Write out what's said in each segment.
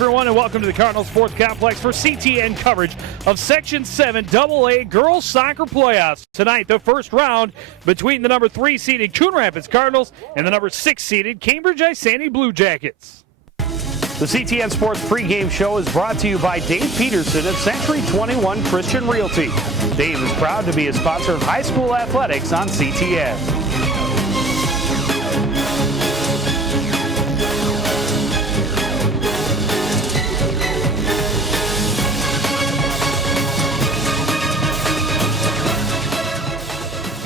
everyone, and welcome to the Cardinals Sports Complex for CTN coverage of Section 7 AA Girls Soccer Playoffs. Tonight, the first round between the number 3-seeded Coon Rapids Cardinals and the number 6-seeded Cambridge Isani Blue Jackets. The CTN Sports pregame show is brought to you by Dave Peterson of Century 21 Christian Realty. Dave is proud to be a sponsor of high school athletics on CTN.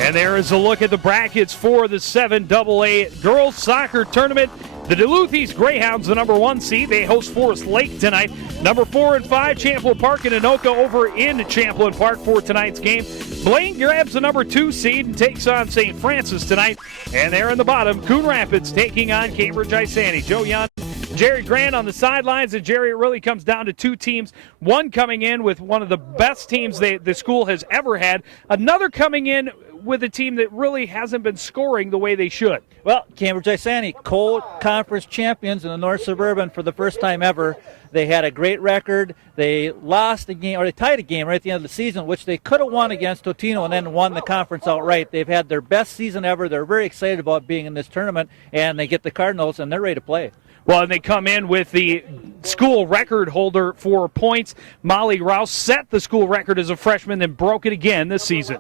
And there is a look at the brackets for the 7AA Girls Soccer Tournament. The Duluth East Greyhounds, the number 1 seed. They host Forest Lake tonight. Number 4 and 5, Champlin Park and Anoka over in Champlin Park for tonight's game. Blaine grabs the number 2 seed and takes on St. Francis tonight. And there in the bottom, Coon Rapids taking on Cambridge Isani. Joe Young, Jerry Grant on the sidelines, and Jerry, it really comes down to 2 teams. One coming in with one of the best teams the school has ever had. Another coming in with a team that really hasn't been scoring the way they should. Well, Cambridge Isani, co-conference champions in the North Suburban for the first time ever. They had a great record. They lost a game, or they tied a game right at the end of the season, which they could have won against Totino and then won the conference outright. They've had their best season ever. They're very excited about being in this tournament, and they get the Cardinals, and they're ready to play. Well, and they come in with the school record holder for points. Molly Rouse set the school record as a freshman and broke it again this season.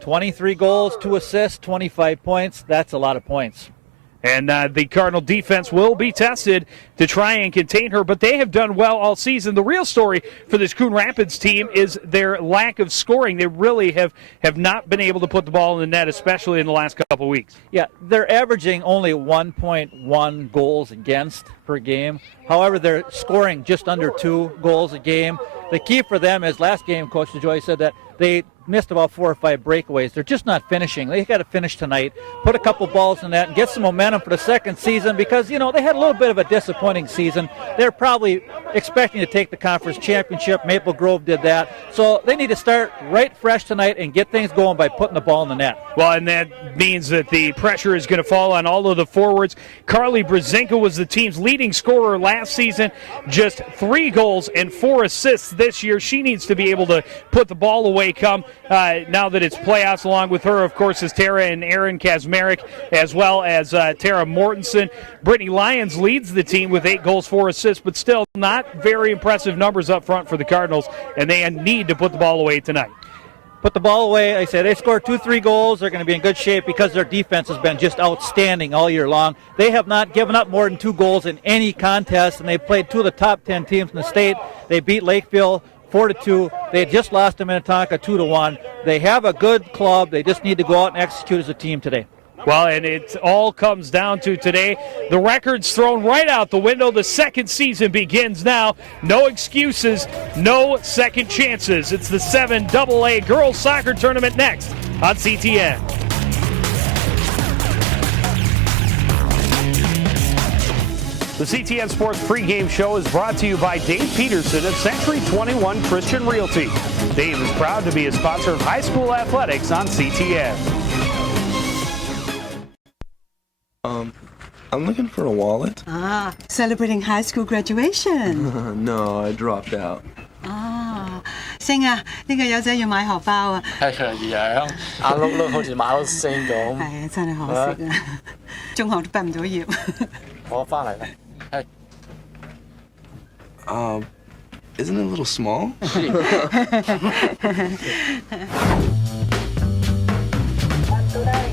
23 goals, 2 assists, 25 points. That's a lot of points. And the Cardinal defense will be tested to try and contain her, but they have done well all season. The real story for this Coon Rapids team is their lack of scoring. They really have not been able to put the ball in the net, especially in the last couple of weeks. Yeah, they're averaging only 1.1 goals against per game. However, they're scoring just under 2 goals a game. The key for them is last game, Coach DeJoy said that they missed about 4 or 5 breakaways. They're just not finishing. They got to finish tonight, put a couple balls in that, and get some momentum for the second season because, they had a little bit of a disappointing season. They're probably expecting to take the conference championship. Maple Grove did that. So they need to start right fresh tonight and get things going by putting the ball in the net. Well, and that means that the pressure is going to fall on all of the forwards. Carly Brzezinka was the team's leading scorer last season, just 3 goals and 4 assists this year. She needs to be able to put the ball away come now that it's playoffs. Along with her, of course, is Tara and Aaron Kazmarek, as well as Tara Mortensen. Brittany Lyons leads the team with 8 goals, 4 assists, but still not very impressive numbers up front for the Cardinals, and they need to put the ball away tonight. Put the ball away. I said they scored 2-3 goals. They're going to be in good shape because their defense has been just outstanding all year long. They have not given up more than 2 goals in any contest, and they played 2 of the top 10 teams in the state. They beat Lakeville 4-2. They had just lost to Minnetonka 2-1. They have a good club. They just need to go out and execute as a team today. Well, and it all comes down to today. The record's thrown right out the window. The second season begins now. No excuses, no second chances. It's the 7AA Girls Soccer Tournament next on CTN. The CTN Sports pregame show is brought to you by Dave Peterson of Century 21 Christian Realty. Dave is proud to be a sponsor of high school athletics on CTN. I'm looking for a wallet. Celebrating high school graduation. No, I dropped out. 星啊，呢個友仔要買荷包啊。係強兒啊，眼碌碌好似馬騮星咁。係啊，真係可惜啊，中學都畢唔到業。我翻嚟啦，係。Isn't it a little small?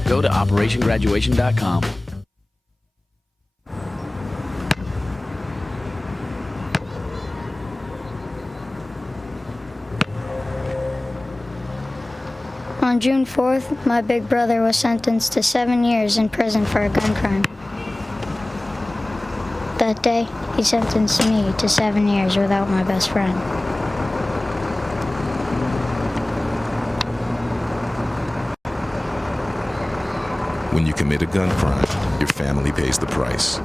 Go to OperationGraduation.com. On June 4th, my big brother was sentenced to 7 years in prison for a gun crime. That day, he sentenced me to 7 years without my best friend. When you commit a gun crime, your family pays the price.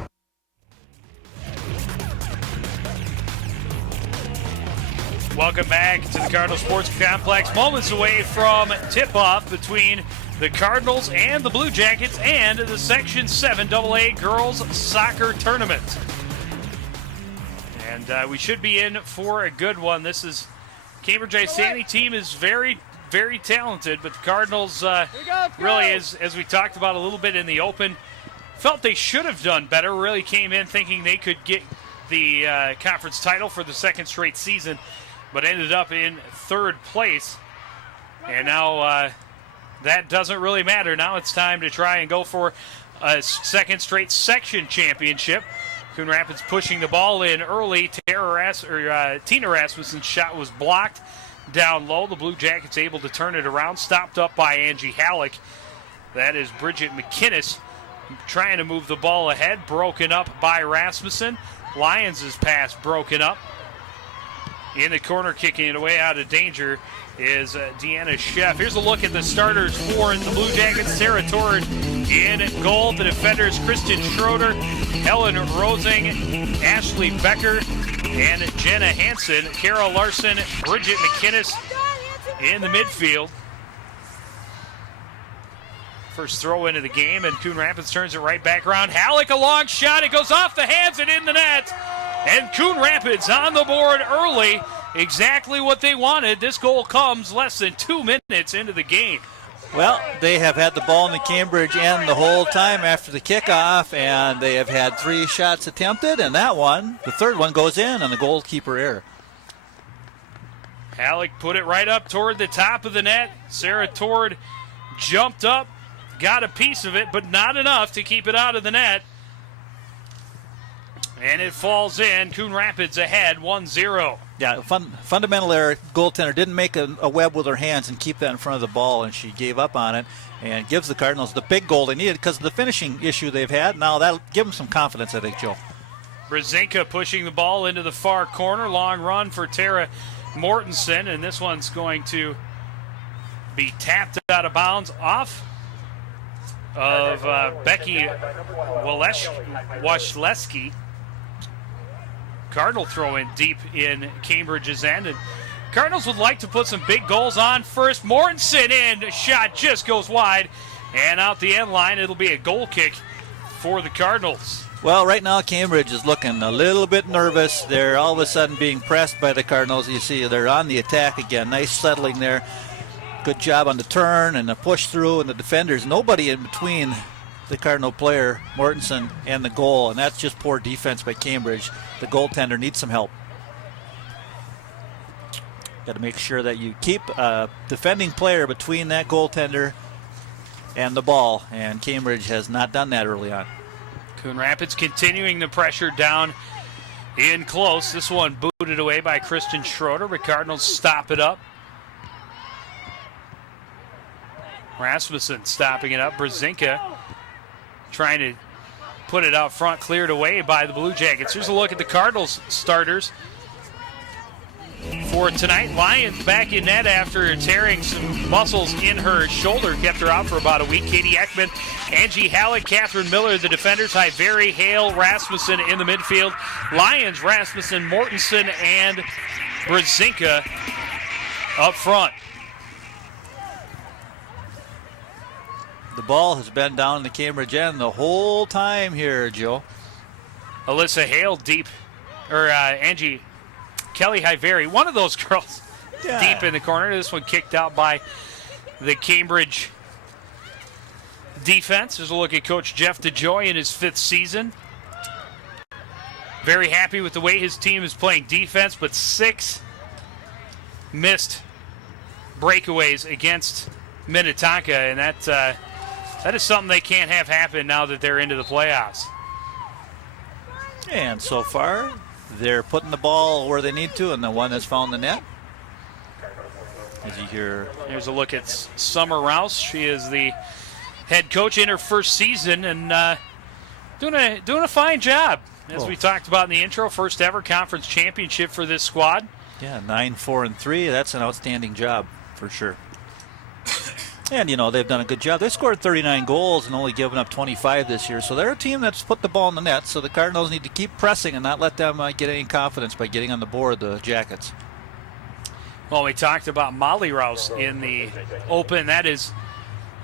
Welcome back to the Cardinal Sports Complex. Moments away from tip-off between the Cardinals and the Blue Jackets and the Section 7 AA Girls Soccer Tournament. And And we should be in for a good one. This is Cambridge Isani team is very, very talented, but the Cardinals really, as we talked about a little bit in the open, felt they should have done better. Really came in thinking they could get the conference title for the second straight season, but ended up in third place. And now that doesn't really matter. Now it's time to try and go for a second straight section championship. Coon Rapids pushing the ball in early. Tina Rasmussen's shot was blocked down low. The Blue Jackets able to turn it around. Stopped up by Angie Halleck. That is Bridget McKinnis trying to move the ball ahead. Broken up by Rasmussen. Lyons' pass broken up. In the corner, kicking it away out of danger is Deanna Sheff. Here's a look at the starters for the Blue Jackets. Sarah Torrid in goal. The defenders, Kristen Schroeder, Helen Rosing, Ashley Becker, and Jenna Hansen. Carol Larson, Bridget McKinnis in the midfield. First throw into the game, and Coon Rapids turns it right back around. Halleck, a long shot. It goes off the hands and in the net. And Coon Rapids on the board early. Exactly what they wanted. This goal comes less than 2 minutes into the game. Well, they have had the ball in the Cambridge end the whole time after the kickoff, and they have had 3 shots attempted, and that one, the third one, goes in on the goalkeeper error. Halleck put it right up toward the top of the net. Sarah Tord jumped up, got a piece of it, but not enough to keep it out of the net. And it falls in. Coon Rapids ahead, 1-0. Yeah, fundamental error. Goaltender didn't make a web with her hands and keep that in front of the ball, and she gave up on it and gives the Cardinals the big goal they needed because of the finishing issue they've had. Now that'll give them some confidence, I think, Joe. Brzezinka pushing the ball into the far corner. Long run for Tara Mortensen, and this one's going to be tapped out of bounds off of Becky Washleski. Cardinal throw in deep in Cambridge's end. And Cardinals would like to put some big goals on first. Mortensen in, shot just goes wide. And out the end line, it'll be a goal kick for the Cardinals. Well, right now Cambridge is looking a little bit nervous. They're all of a sudden being pressed by the Cardinals. You see they're on the attack again. Nice settling there. Good job on the turn and the push through and the defenders. Nobody in between the Cardinal player, Mortensen, and the goal, and that's just poor defense by Cambridge. The goaltender needs some help. Got to make sure that you keep a defending player between that goaltender and the ball, and Cambridge has not done that early on. Coon Rapids continuing the pressure down in close. This one booted away by Kristen Schroeder, but Cardinals stop it up. Rasmussen stopping it up. Brzezinka trying to put it out front, cleared away by the Blue Jackets. Here's a look at the Cardinals starters for tonight. Lyons back in net after tearing some muscles in her shoulder. Kept her out for about a week. Katie Ekman, Angie Halleck, Catherine Miller, the defenders. Hyveri, Hale, Rasmussen in the midfield. Lyons, Rasmussen, Mortensen, and Brzezinka up front. The ball has been down in the Cambridge end the whole time here, Joe. Alyssa Hale deep, or Angie Kelly Hyveri, one of those girls deep in the corner. This one kicked out by the Cambridge defense. There's a look at Coach Jeff DeJoy in his 5th season. Very happy with the way his team is playing defense, but 6 missed breakaways against Minnetonka, and that is something they can't have happen now that they're into the playoffs. And so far, they're putting the ball where they need to, and the one that's found the net. As you hear, here's a look at Summer Rouse. She is the head coach in her 1st season and doing a fine job. As we talked about in the intro, first ever conference championship for this squad. Yeah, 9-4-3. That's an outstanding job for sure. And, you know, they've done a good job. They scored 39 goals and only given up 25 this year. So they're a team that's put the ball in the net. So the Cardinals need to keep pressing and not let them get any confidence by getting on the board, the Jackets. Well, we talked about Molly Rouse in the open. That is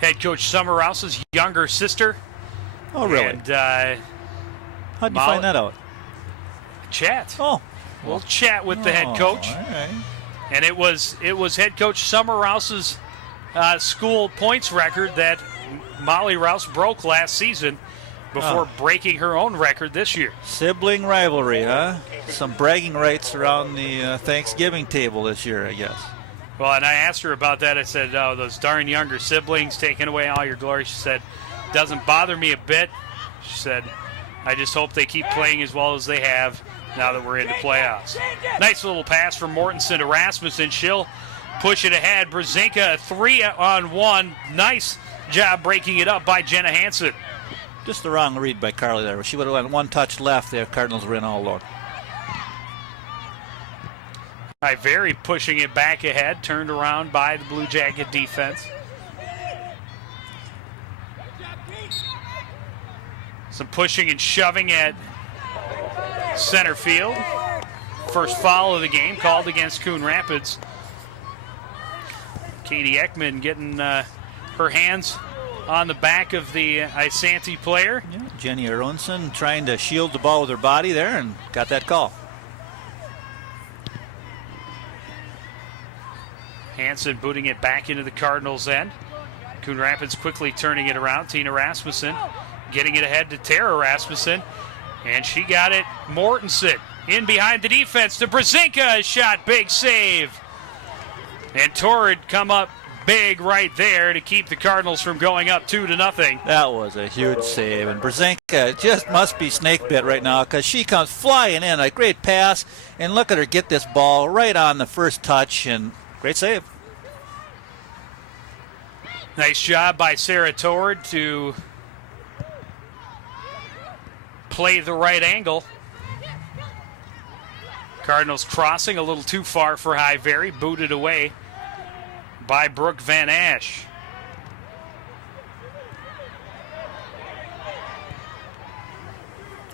head coach Summer Rouse's younger sister. Oh, really? And how'd you find that out? Chat. Oh. We'll chat with the head coach. All right. And it was head coach Summer Rouse's school points record that Molly Rouse broke last season before breaking her own record this year. Sibling rivalry, huh? Some bragging rights around the Thanksgiving table this year, I guess. Well, and I asked her about that. I said, oh, those darn younger siblings taking away all your glory. She said, doesn't bother me a bit. She said, I just hope they keep playing as well as they have now that we're in the playoffs. Nice little pass from Mortensen to Rasmussen. She'll push it ahead. Brzezinka, a 3-on-1. Nice job breaking it up by Jenna Hansen. Just the wrong read by Carly there. She would have went one touch left there. Cardinals were in all alone. Very pushing it back ahead, turned around by the Blue Jacket defense. Some pushing and shoving at center field. First foul of the game called against Coon Rapids. Katie Ekman getting her hands on the back of the Isanti player. Yeah, Jenny Aronson trying to shield the ball with her body there and got that call. Hansen booting it back into the Cardinals' end. Coon Rapids quickly turning it around. Tina Rasmussen getting it ahead to Tara Rasmussen. And she got it. Mortensen in behind the defense to Brzezinka. Shot, big save. And Torrid come up big right there to keep the Cardinals from going up 2-0. That was a huge save. And Brzezinka just must be snake bit right now because she comes flying in. A great pass. And look at her get this ball right on the first touch. And great save. Nice job by Sarah Torrid to play the right angle. Cardinals crossing a little too far for High Valley, booted away by Brooke Van Ash.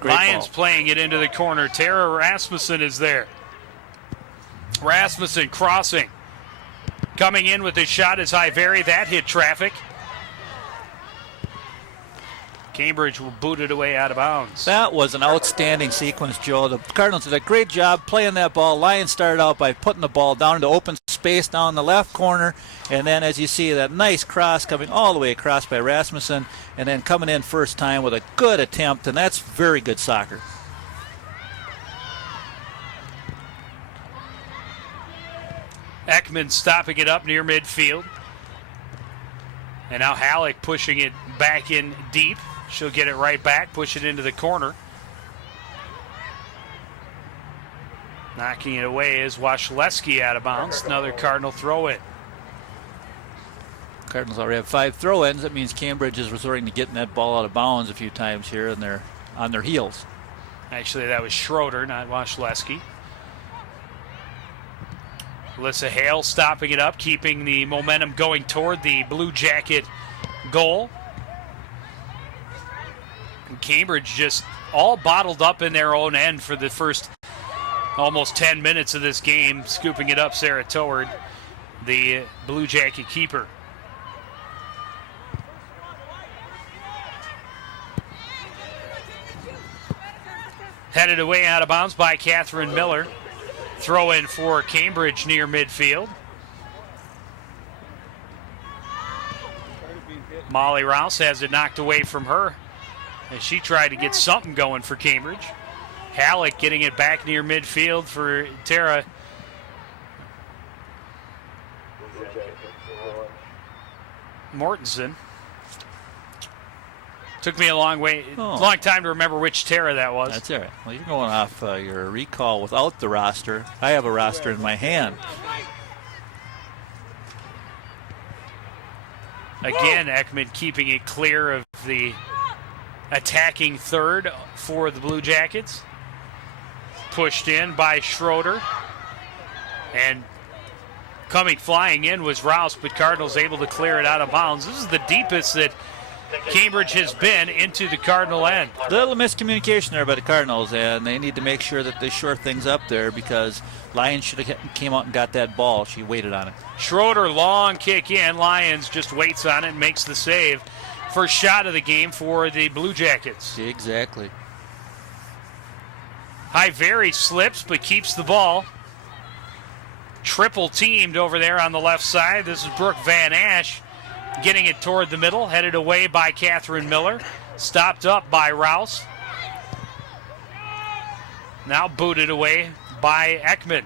Great Lions ball. playing it into the corner. Tara Rasmussen is there. Rasmussen crossing. Coming in with his shot is High Valley. That hit traffic. Cambridge will boot it away out of bounds. That was an outstanding sequence, Joe. The Cardinals did a great job playing that ball. Lions started out by putting the ball down into open space down in the left corner. And then as you see, that nice cross coming all the way across by Rasmussen. And then coming in first time with a good attempt. And that's very good soccer. Ekman stopping it up near midfield. And now Halleck pushing it back in deep. She'll get it right back, push it into the corner. Knocking it away is Washleski out of bounds. Another Cardinal throw-in. Cardinals already have 5 throw-ins. That means Cambridge is resorting to getting that ball out of bounds a few times here, and they're on their heels. Actually, that was Schroeder, not Washleski. Alyssa Hale stopping it up, keeping the momentum going toward the Blue Jacket goal. And Cambridge just all bottled up in their own end for the first almost 10 minutes of this game, scooping it up, Sarah Torrid, the Blue Jacket keeper. Headed away out of bounds by Catherine Miller. Throw in for Cambridge near midfield. Molly Rouse has it knocked away from her as she tried to get something going for Cambridge. Halleck getting it back near midfield for Tara. Mortensen. Took me a long time to remember which Tara that was. That's all right. Well, you're going off your recall without the roster. I have a roster in my hand. Again, Ekman keeping it clear of the attacking third for the Blue Jackets. Pushed in by Schroeder. And coming flying in was Rouse, but Cardinals able to clear it out of bounds. This is the deepest that Cambridge has been into the Cardinal end. Little miscommunication there by the Cardinals, and they need to make sure that they shore things up there because Lions should have came out and got that ball. She waited on it. Schroeder, long kick in. Lions just waits on it and makes the save. First shot of the game for the Blue Jackets. Exactly. Very slips but keeps the ball. Triple teamed over there on the left side. This is Brooke Van Ash getting it toward the middle, headed away by Catherine Miller. Stopped up by Rouse. Now booted away by Ekman.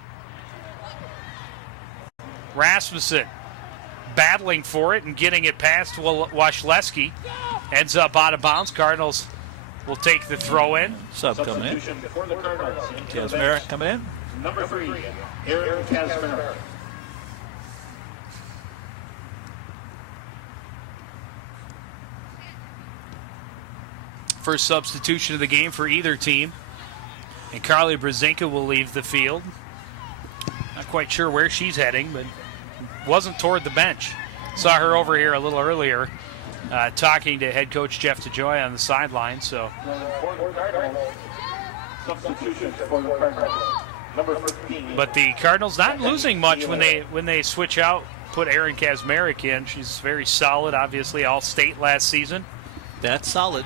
Rasmussen battling for it and getting it past Washleski. Ends up out of bounds. Cardinals will take the throw in. Sub coming in. Kazmarek coming in. Number 3, Erin Kazmarek. First substitution of the game for either team. And Carly Brzezinka will leave the field. Not quite sure where she's heading, but wasn't toward the bench. Saw her over here a little earlier talking to head coach Jeff DeJoy on the sideline. So, but the Cardinals not losing much when they switch out, put Erin Kazmarek in. She's very solid, obviously All-State last season. That's solid.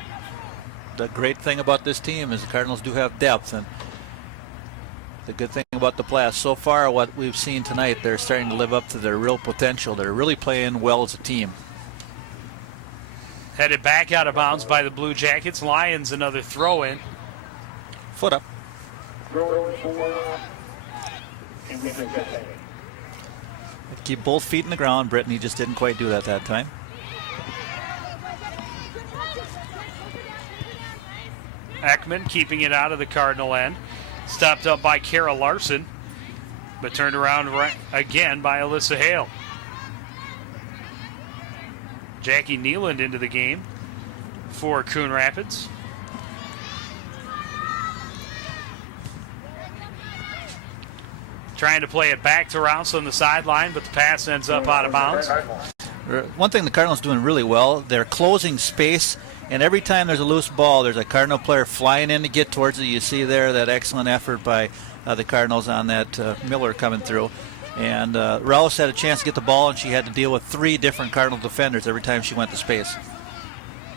The great thing about this team is the Cardinals do have depth, and the good thing about the Blast so far, what we've seen tonight, they're starting to live up to their real potential. They're really playing well as a team. Headed back out of bounds by the Blue Jackets. Lions another throw in. Foot up. Keep both feet in the ground. Brittany just didn't quite do that time. Ekman keeping it out of the Cardinal end. Stopped up by Kara Larson, but turned around again by Alyssa Hale. Jackie Nealand into the game for Coon Rapids. Trying to play it back to Rouse on the sideline, but the pass ends up out of bounds. One thing the Cardinals doing really well, they're closing space, and every time there's a loose ball, there's a Cardinal player flying in to get towards it. You see there that excellent effort by the Cardinals on that Miller coming through. And Rouse had a chance to get the ball, and she had to deal with 3 different Cardinal defenders every time she went to space.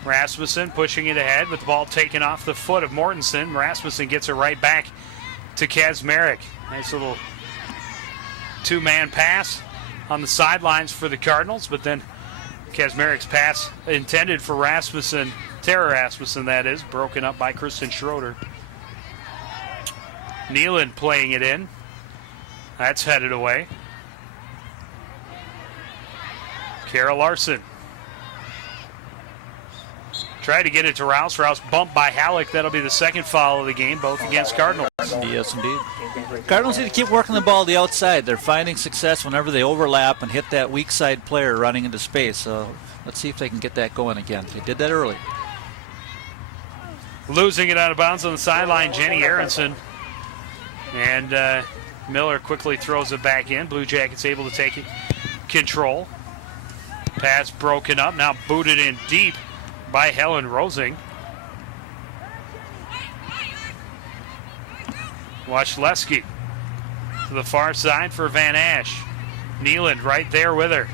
Rasmussen pushing it ahead with the ball taken off the foot of Mortensen. Rasmussen gets it right back to Kazmarek. Nice little 2-man pass on the sidelines for the Cardinals, but then Kazmarek's pass intended for Rasmussen, Tara Rasmussen that is, broken up by Kristen Schroeder. Nealand playing it in. That's headed away. Kara Larson. Tried to get it to Rouse. Rouse bumped by Halleck. That'll be the second foul of the game, both against Cardinals. Yes, indeed. Cardinals need to keep working the ball to the outside. They're finding success whenever they overlap and hit that weak side player running into space. So let's see if they can get that going again. They did that early. Losing it out of bounds on the sideline, Jenny Aronson. And Miller quickly throws it back in. Blue Jackets able to take it control. Pass broken up, now booted in deep by Helen Rosing. Washleski to the far side for Van Ash. Nealand right there with her.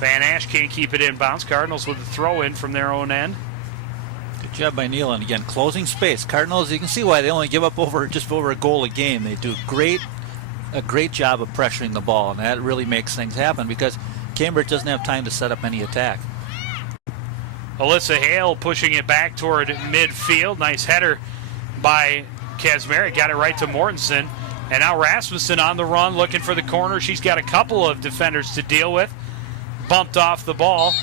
Van Ash can't keep it in bounds. Cardinals with the throw in from their own end. Good job by Nealand. Again, closing space. Cardinals, you can see why they only give up just over a goal a game. They do a great job of pressuring the ball, and that really makes things happen because Cambridge doesn't have time to set up any attack. Alyssa Hale pushing it back toward midfield. Nice header by Kazmarek. Got it right to Mortensen. And now Rasmussen on the run looking for the corner. She's got a couple of defenders to deal with. Bumped off the ball.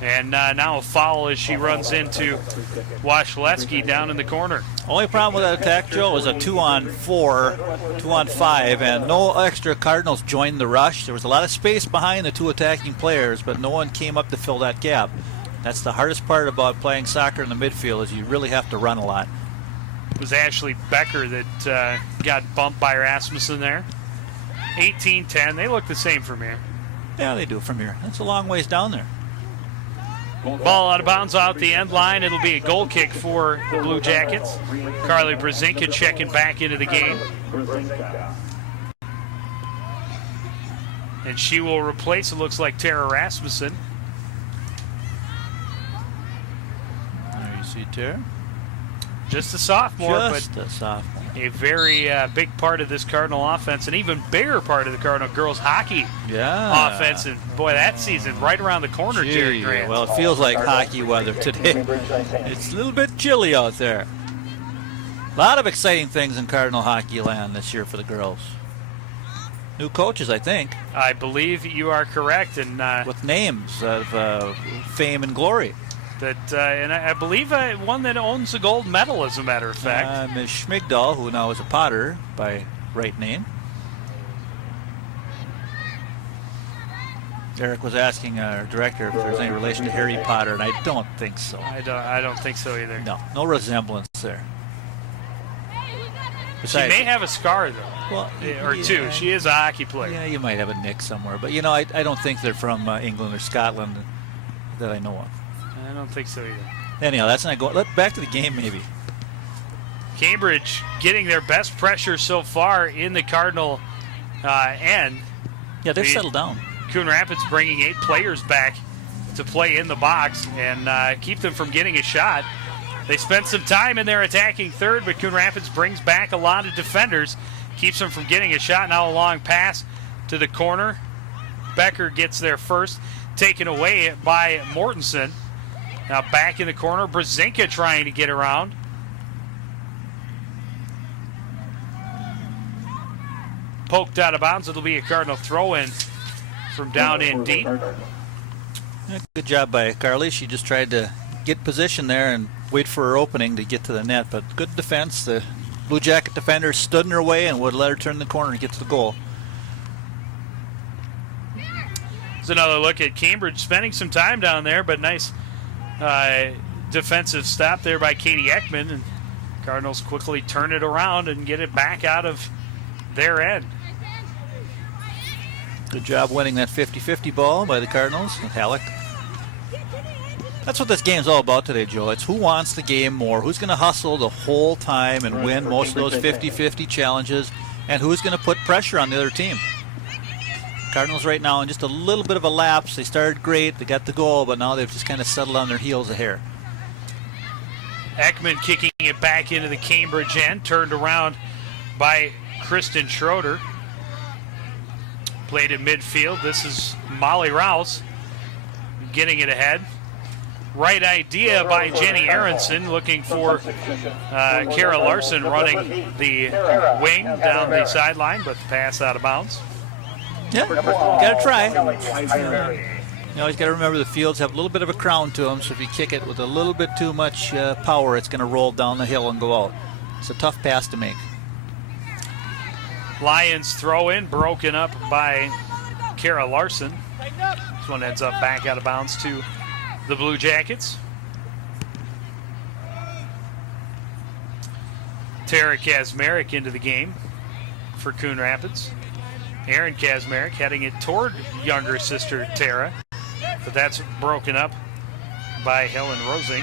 And now a foul as she runs into Washleski down in the corner. Only problem with that attack, Joe, is a 2-on-4, 2-on-5, and no extra Cardinals joined the rush. There was a lot of space behind the 2 attacking players, but no one came up to fill that gap. That's the hardest part about playing soccer in the midfield is you really have to run a lot. It was Ashley Becker that got bumped by Rasmussen there. 18-10. They look the same from here. Yeah, they do from here. That's a long ways down there. Ball out of bounds out the end line. It'll be a goal kick for the Blue Jackets. Carly Brzezinka checking back into the game. And she will replace, it looks like, Tara There you see Tara. Just a sophomore, Just a sophomore. A very big part of this Cardinal offense, an even bigger part of the Cardinal girls hockey offense. And boy, that season right around the corner, Jerry Grant. Well, it feels like hockey weather today. It's a little bit chilly out there. A lot of exciting things in Cardinal hockey land this year for the girls. New coaches, I think. I believe you are correct, and with names of fame and glory. And I believe one that owns the gold medal, as a matter of fact. Ms. Schmigdahl, who now is a Potter by right name. Eric was asking our director if there's any relation to Harry Potter, and I don't think so. I don't think so either. No resemblance there. Besides, she may have a scar, though, or two. She is a hockey player. Yeah, you might have a nick somewhere, but I don't think they're from England or Scotland that I know of. I don't think so either. Anyhow, that's not going. Back to the game, maybe. Cambridge getting their best pressure so far in the Cardinal end. Yeah, they've settled down. Coon Rapids bringing 8 players back to play in the box and keep them from getting a shot. They spent some time in their attacking third, but Coon Rapids brings back a lot of defenders, keeps them from getting a shot. Now a long pass to the corner. Becker gets there first, taken away by Mortensen. Now back in the corner, Brzezinka trying to get around. Poked out of bounds. It'll be a Cardinal throw-in from down in deep. Good job by Carly. She just tried to get position there and wait for her opening to get to the net, but good defense. The Blue Jacket defender stood in her way and would let her turn the corner and get to the goal. There's another look at Cambridge spending some time down there, but nice defensive stop there by Katie Ekman, and Cardinals quickly turn it around and get it back out of their end. Good job winning that 50-50 ball by the Cardinals with Halleck. That's what this game's all about today, Joe. It's who wants the game more, who's going to hustle the whole time and win most of those 50-50 challenges, and who's going to put pressure on the other team. Cardinals right now in just a little bit of a lapse. They started great, they got the goal, but now they've just kind of settled on their heels a hair. Ekman kicking it back into the Cambridge end, turned around by Kristen Schroeder. Played in midfield. This is Molly Rouse getting it ahead. Right idea by Jenny Aronson, looking for Kara Larson running the wing down the sideline, but the pass out of bounds. Yeah, got to try. You always got to remember the fields have a little bit of a crown to them, so if you kick it with a little bit too much power, it's going to roll down the hill and go out. It's a tough pass to make. Lions throw in, broken up by Kara Larson. This one ends up back out of bounds to the Blue Jackets. Tara Kazmarek into the game for Coon Rapids. Aaron Kazmarek heading it toward younger sister Tara, but that's broken up by Helen Rosing.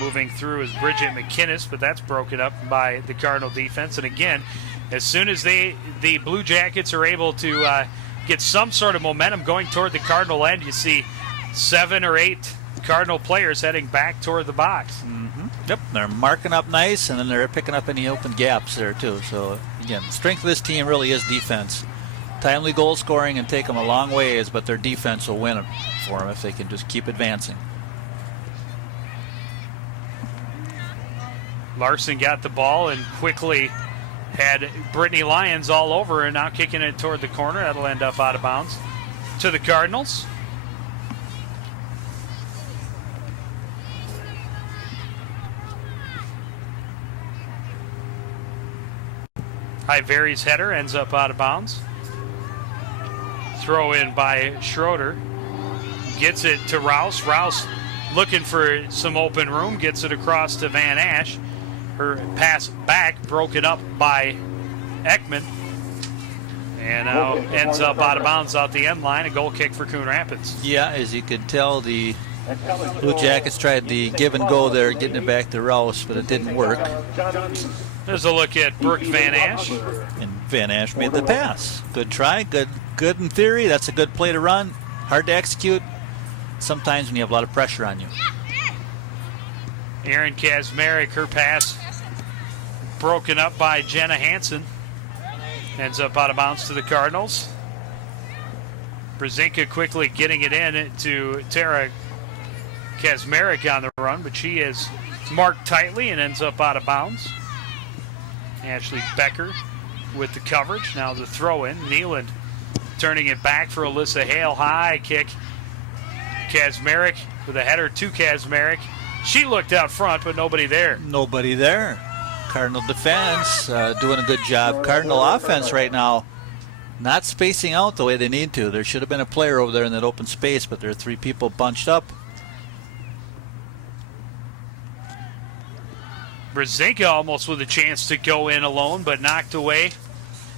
Moving through is Bridget McInnes, but that's broken up by the Cardinal defense. And again, as soon as the Blue Jackets are able to get some sort of momentum going toward the Cardinal end, you see 7 or 8 Cardinal players heading back toward the box. Mm-hmm. Yep, they're marking up nice, and then they're picking up any open gaps there too. So again, the strength of this team really is defense. Timely goal scoring and take them a long ways, but their defense will win it for them if they can just keep advancing. Larson got the ball and quickly had Brittany Lyons all over, and now kicking it toward the corner. That'll end up out of bounds to the Cardinals. Highvery's header ends up out of bounds. Throw in by Schroeder. Gets it to Rouse. Rouse looking for some open room. Gets it across to Van Ash. Her pass back broken up by Ekman. And now ends up out of bounds out the end line. A goal kick for Coon Rapids. Yeah, as you could tell, the Blue Jackets tried the give and go there, getting it back to Rouse, but it didn't work. There's a look at Brooke Van Ash. And Van Ash made the pass. Good try, good in theory. That's a good play to run. Hard to execute sometimes when you have a lot of pressure on you. Erin Kazmarek, her pass broken up by Jenna Hansen. Ends up out of bounds to the Cardinals. Brzezinka quickly getting it in to Tara Kazmarek on the run, but she is marked tightly and ends up out of bounds. Ashley Becker with the coverage. Now the throw in. Neeland turning it back for Alyssa Hale. High kick. Kazmarek with a header to Kazmarek. She looked out front, but nobody there. Nobody there. Cardinal defense doing a good job. Cardinal offense right now not spacing out the way they need to. There should have been a player over there in that open space, but there are 3 people bunched up. Brzezinka almost with a chance to go in alone, but knocked away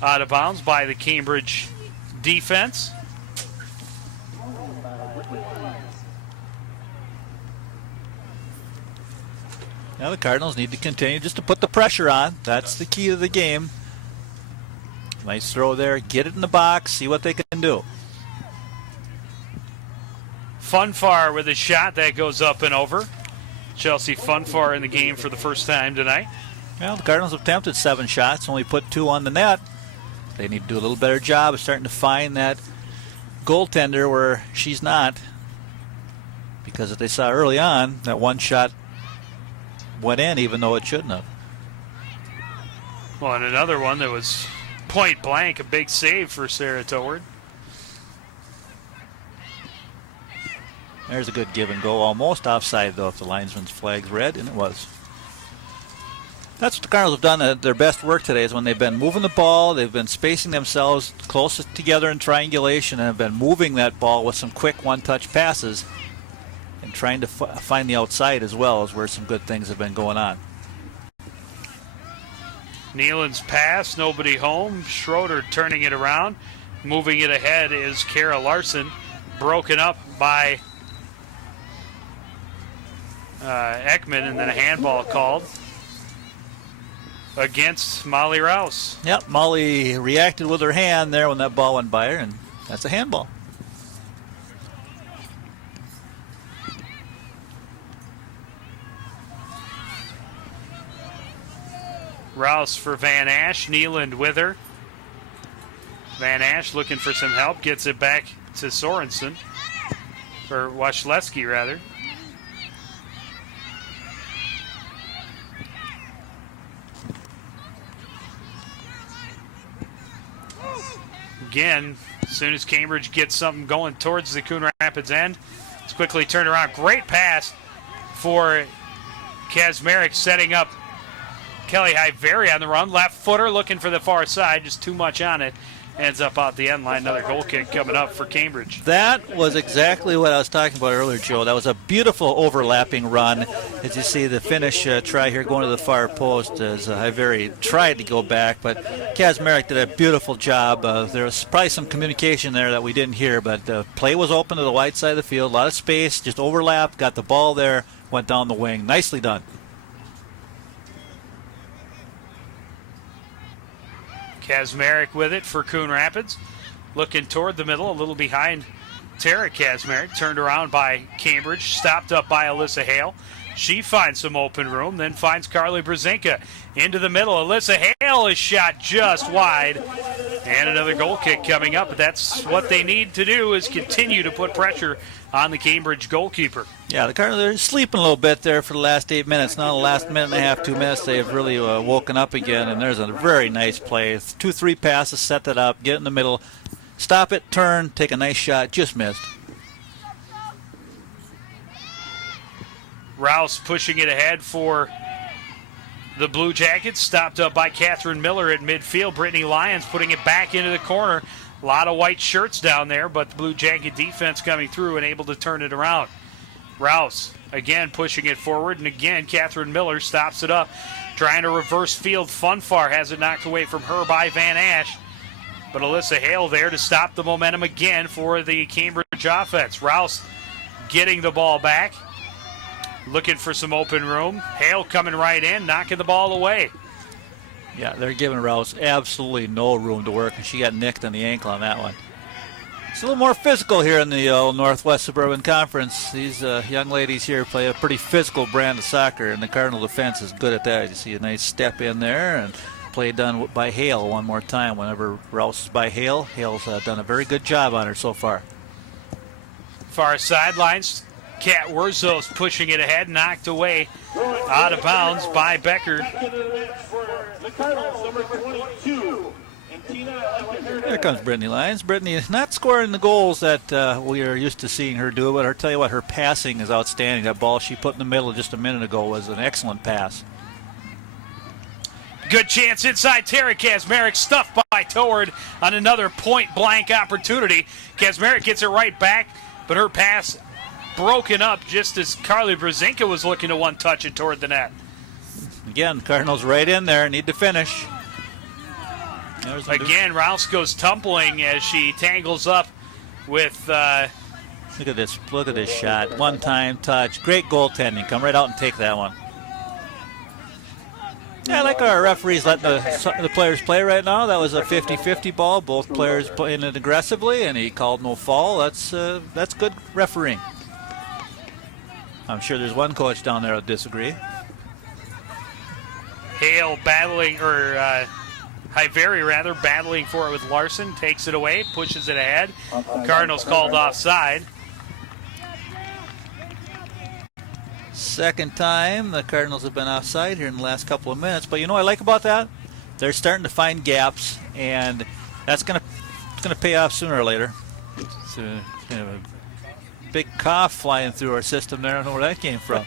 out of bounds by the Cambridge defense. Now the Cardinals need to continue just to put the pressure on. That's the key to the game. Nice throw there. Get it in the box. See what they can do. Funfar with a shot that goes up and over. Chelsea Funfar in the game for the first time tonight. Well, the Cardinals have attempted 7 shots, only put 2 on the net. They need to do a little better job of starting to find that goaltender where she's not. Because as they saw early on, that 1 shot went in even though it shouldn't have. Well, and another one that was point blank, a big save for Sarah Toward. There's a good give and go, almost offside though if the linesman's flag's red, and it was. That's what the Cardinals have done. Their best work today is when they've been moving the ball, they've been spacing themselves closest together in triangulation, and have been moving that ball with some quick one-touch passes and trying to find the outside as well is where some good things have been going on. Neeland's pass, nobody home. Schroeder turning it around. Moving it ahead is Kara Larson. Broken up by Ekman, and then a handball called against Molly Rouse. Yep, Molly reacted with her hand there when that ball went by her, and that's a handball. Rouse for Van Ash. Neeland with her. Van Ash looking for some help. Gets it back to Sorensen. Or Wasilewski, rather. Again, as soon as Cambridge gets something going towards the Coon Rapids end, it's quickly turned around. Great pass for Kazmarek, setting up Kelly Hyveri on the run. Left footer looking for the far side, just too much on it. Ends up out the end line. Another goal kick coming up for Cambridge. That was exactly what I was talking about earlier, Joe. That was a beautiful overlapping run. As you see the finish try here going to the far post as Hyveri tried to go back, but Kazmarek did a beautiful job. There was probably some communication there that we didn't hear, but the play was open to the wide side of the field. A lot of space, just overlapped, got the ball there, went down the wing. Nicely done. Kazmarek with it for Coon Rapids. Looking toward the middle, a little behind Tara Kazmarek. Turned around by Cambridge. Stopped up by Alyssa Hale. She finds some open room, then finds Carly Brzezinka into the middle. Alyssa Hale is shot just wide. And another goal kick coming up. But that's what they need to do, is continue to put pressure on the Cambridge goalkeeper. Yeah, the Cardinals are sleeping a little bit there for the last 8 minutes. Now the last minute and a half, 2 minutes, they have really woken up again. And there's a very nice play. 2-3 passes, set that up, get in the middle, stop it, turn, take a nice shot, just missed. Rouse pushing it ahead for the Blue Jackets. Stopped up by Catherine Miller at midfield. Brittany Lyons putting it back into the corner. A lot of white shirts down there, but the Blue Jacket defense coming through and able to turn it around. Rouse again pushing it forward, and again Catherine Miller stops it up. Trying to reverse field. Funfar has it knocked away from her by Van Ash. But Alyssa Hale there to stop the momentum again for the Cambridge offense. Rouse getting the ball back. Looking for some open room. Hale coming right in, knocking the ball away. Yeah, they're giving Rouse absolutely no room to work, and she got nicked on the ankle on that one. It's a little more physical here in the Northwest Suburban Conference. These young ladies here play a pretty physical brand of soccer, and the Cardinal defense is good at that. You see a nice step in there, and play done by Hale one more time. Whenever Rouse is by Hale, Hale's done a very good job on her so far. Far sidelines, Kat Wurzos pushing it ahead, knocked away out of bounds by Becker. Here comes Brittany Lyons. Brittany is not scoring the goals that we are used to seeing her do, but I'll tell you what, her passing is outstanding. That ball she put in the middle just a minute ago was an excellent pass. Good chance inside Tara Kazmarek, stuffed by Toward on another point-blank opportunity. Kazmarek gets it right back, but her pass broken up just as Carly Brzezinka was looking to one-touch it toward the net. Again, Cardinals right in there, need to finish. Again, Rouse goes tumbling as she tangles up with... Look at this shot. One-time touch. Great goaltending. Come right out and take that one. Yeah, I like our referees letting the players play right now. That was a 50-50 ball. Both players playing it aggressively, and he called no foul. That's good refereeing. I'm sure there's one coach down there that'll disagree. Hale battling, or Highbury rather, battling for it with Larson. Takes it away, pushes it ahead. Cardinals called offside. Second time the Cardinals have been offside here in the last couple of minutes. But you know what I like about that? They're starting to find gaps, and that's gonna pay off sooner or later. It's a big cough flying through our system there. I don't know where that came from.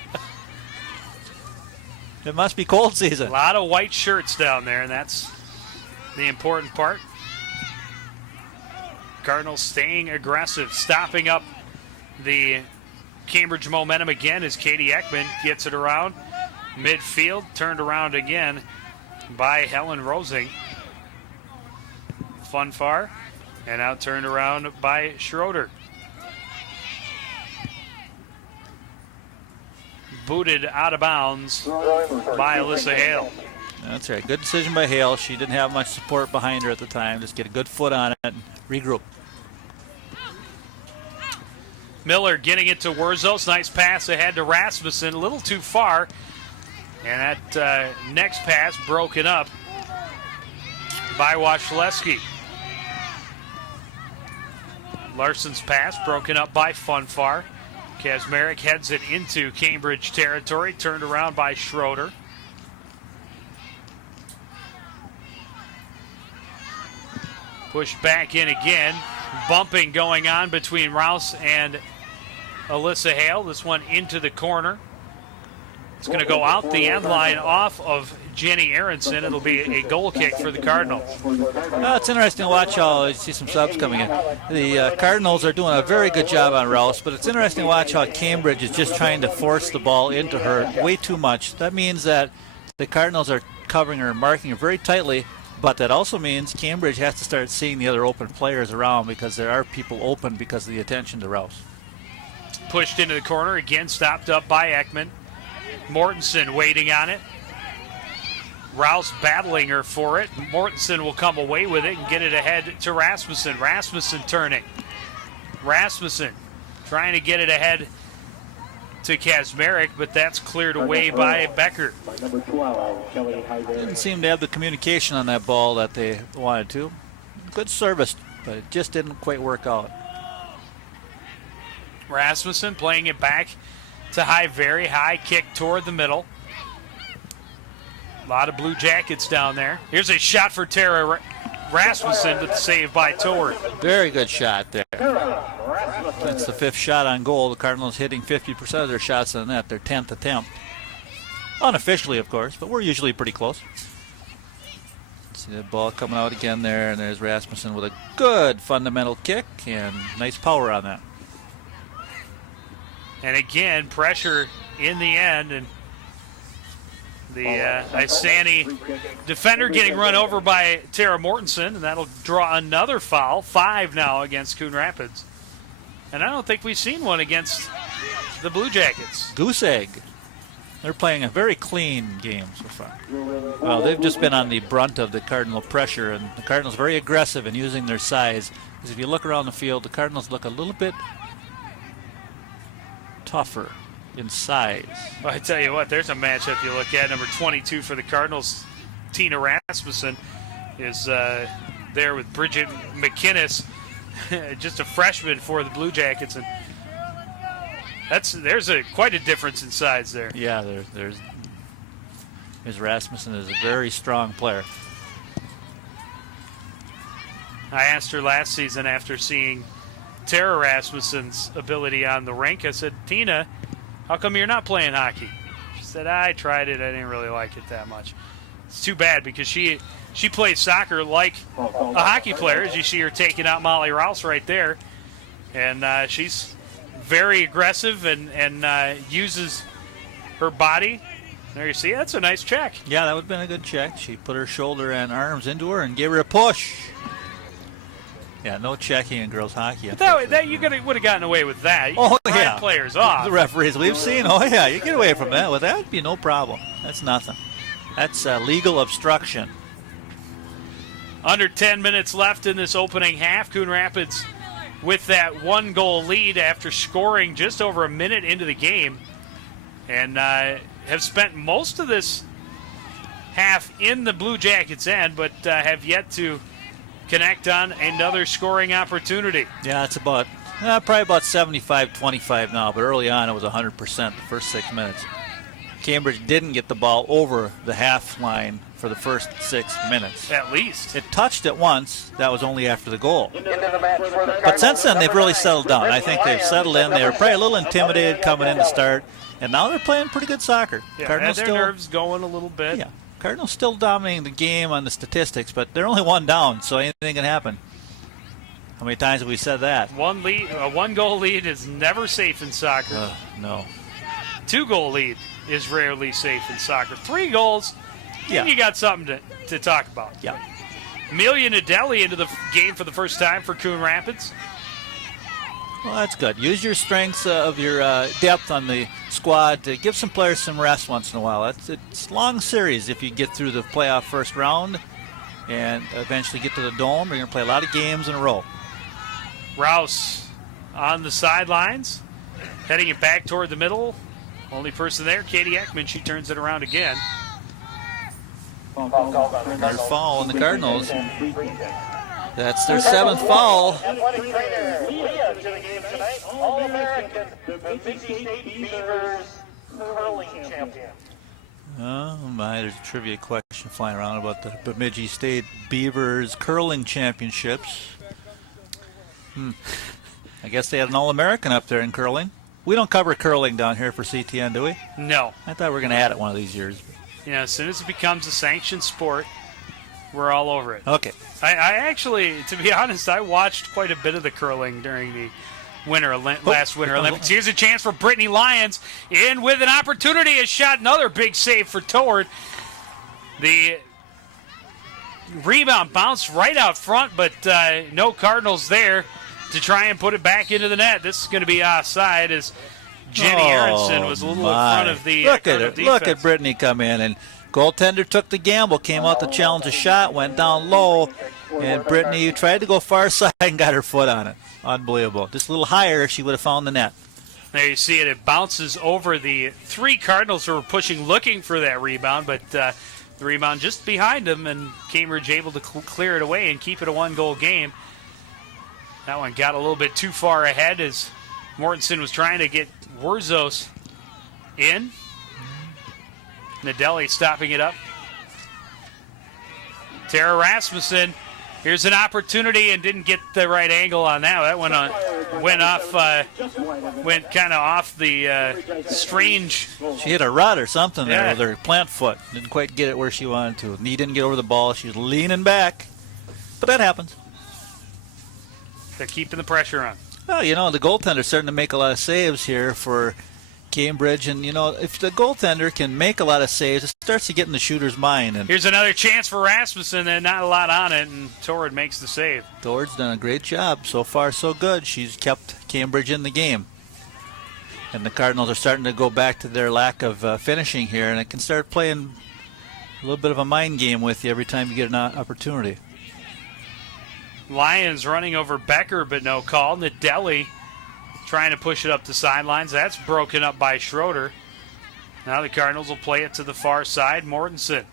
It must be cold season. A lot of white shirts down there, and that's the important part. Cardinals staying aggressive, stopping up the Cambridge momentum again as Katie Ekman gets it around midfield, turned around again by Helen Rosing. Funfar, and now turned around by Schroeder. Booted out of bounds by Alyssa Hale. That's right. Good decision by Hale. She didn't have much support behind her at the time. Just get a good foot on it and regroup. Miller getting it to Wurzos. Nice pass ahead to Rasmussen. A little too far. And that next pass broken up by Wasilewski. Larson's pass broken up by Funfar. Kazmarek heads it into Cambridge territory. Turned around by Schroeder. Pushed back in again. Bumping going on between Rouse and Alyssa Hale. This one into the corner. It's going to go out the end line off of Jenny Aronson. It'll be a goal kick for the Cardinals. Well, it's interesting to watch how you see some subs coming in. The Cardinals are doing a very good job on Rouse, but it's interesting to watch how Cambridge is just trying to force the ball into her way too much. That means that the Cardinals are covering her, marking her very tightly, but that also means Cambridge has to start seeing the other open players around because there are people open because of the attention to Rouse. Pushed into the corner, again stopped up by Ekman. Mortensen waiting on it. Rouse battling her for it. Mortensen will come away with it and get it ahead to Rasmussen. Rasmussen turning. Rasmussen trying to get it ahead to Kazmarek, but that's cleared away by Becker. Didn't seem to have the communication on that ball that they wanted to. Good service, but it just didn't quite work out. Rasmussen playing it back to Highbury. High kick toward the middle. A lot of Blue Jackets down there. Here's a shot for Tara Rasmussen, but the save by Toward. Very good shot there. That's the fifth shot on goal. The Cardinals hitting 50% of their shots on that. Their 10th attempt. Unofficially, of course, but we're usually pretty close. See that ball coming out again there, and there's Rasmussen with a good fundamental kick and nice power on that. And again, pressure in the end, and the Isani defender getting run over by Tara Mortensen, and that'll draw another foul. 5 now against Coon Rapids. And I don't think we've seen one against the Blue Jackets. Goose egg. They're playing a very clean game so far. Well, they've just been on the brunt of the Cardinal pressure, and the Cardinals very aggressive in using their size. Because if you look around the field, the Cardinals look a little bit tougher in size. Well, I tell you what, there's a matchup you look at. Number 22 for the Cardinals, Tina Rasmussen, is there with Bridget McInnes, just a freshman for the Blue Jackets, and there's quite a difference in size there. Yeah, there's Ms. Rasmussen is a very strong player. I asked her last season after seeing Tara Rasmussen's ability on the rink. I said, Tina, how come you're not playing hockey? She said, I tried it. I didn't really like it that much. It's too bad because she plays soccer like a hockey player. As you see her taking out Molly Rouse right there. And she's very aggressive and uses her body. There you see, that's a nice check. Yeah, that would have been a good check. She put her shoulder and arms into her and gave her a push. Yeah, no checking in girls hockey. That you would have gotten away with that. Yeah. Players off. The referees we've seen, you get away from that. Well, that would be no problem. That's nothing. That's legal obstruction. Under 10 minutes left in this opening half. Coon Rapids with that 1-goal lead after scoring just over a minute into the game. And have spent most of this half in the Blue Jackets' end, but have yet to connect on another scoring opportunity. Yeah, it's about probably about 75-25 now, but early on it was 100% the first 6 minutes. Cambridge didn't get the ball over the half line for the first 6 minutes. At least. It touched it once. That was only after the goal. But since then, they've really settled down. I think they've settled in. They were probably a little intimidated coming in to start, and now they're playing pretty good soccer. Yeah, Cardinals had their nerves going a little bit. Yeah. Cardinals still dominating the game on the statistics, but they're only one down, so anything can happen. How many times have we said that? A 1-goal lead is never safe in soccer. No. 2-goal lead is rarely safe in soccer. 3 goals, then you got something to talk about. Yeah. Amelia Nadelli into the game for the first time for Coon Rapids. Well, that's good. Use your strengths of your depth on the squad to give some players some rest once in a while. It's a long series if you get through the playoff first round and eventually get to the Dome. You're going to play a lot of games in a row. Rouse on the sidelines, heading it back toward the middle. Only person there, Katie Ekman. She turns it around again. Another foul on the Cardinals. That's their 7th foul. Oh my, there's a trivia question flying around about the Bemidji State Beavers curling championships. I guess they had an All-American up there in curling. We don't cover curling down here for CTN, do we? No. I thought we were going to add it one of these years. As soon as it becomes a sanctioned sport, we're all over it. Okay. I actually, to be honest, I watched quite a bit of the curling during the last Winter Olympics. Here's a chance for Brittany Lyons in with an opportunity. A shot, another big save for Toward. The rebound bounced right out front, but no Cardinals there to try and put it back into the net. This is going to be offside as Jenny Aronson was a little in front of the defense. Look at Brittany come in, and goaltender took the gamble, came out to challenge a shot, went down low, and Brittany tried to go far side and got her foot on it. Unbelievable. Just a little higher, she would have found the net. There you see it. It bounces over the 3 Cardinals who were pushing, looking for that rebound, but the rebound just behind them, and Cambridge able to clear it away and keep it a 1-goal game. That one got a little bit too far ahead as Mortensen was trying to get Wurzos in. Nadelli stopping it up. Tara Rasmussen, here's an opportunity and didn't get the right angle on that. That went kind of off the strange. She hit a rod or something there with her plant foot. Didn't quite get it where she wanted to. Knee didn't get over the ball. She was leaning back. But that happens. They're keeping the pressure on. Well, the goaltender's starting to make a lot of saves here for Cambridge. And, if the goaltender can make a lot of saves, it starts to get in the shooter's mind. And here's another chance for Rasmussen, and not a lot on it, and Torrid makes the save. Torrid's done a great job. So far, so good. She's kept Cambridge in the game. And the Cardinals are starting to go back to their lack of finishing here, and it can start playing a little bit of a mind game with you every time you get an opportunity. Lions running over Becker, but no call. Nadelli trying to push it up the sidelines. That's broken up by Schroeder. Now the Cardinals will play it to the far side. Mortensen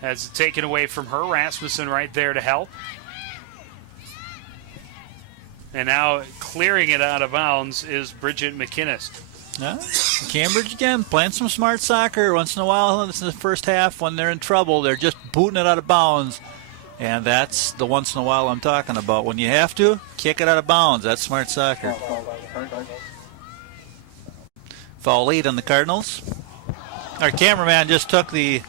has it taken away from her. Rasmussen right there to help. And now clearing it out of bounds is Bridget McInnes. Yeah. Cambridge again playing some smart soccer. Once in a while, this is the first half when they're in trouble, they're just booting it out of bounds. And that's the once in a while I'm talking about. When you have to, kick it out of bounds. That's smart soccer. Foul lead on the Cardinals. Our cameraman just took the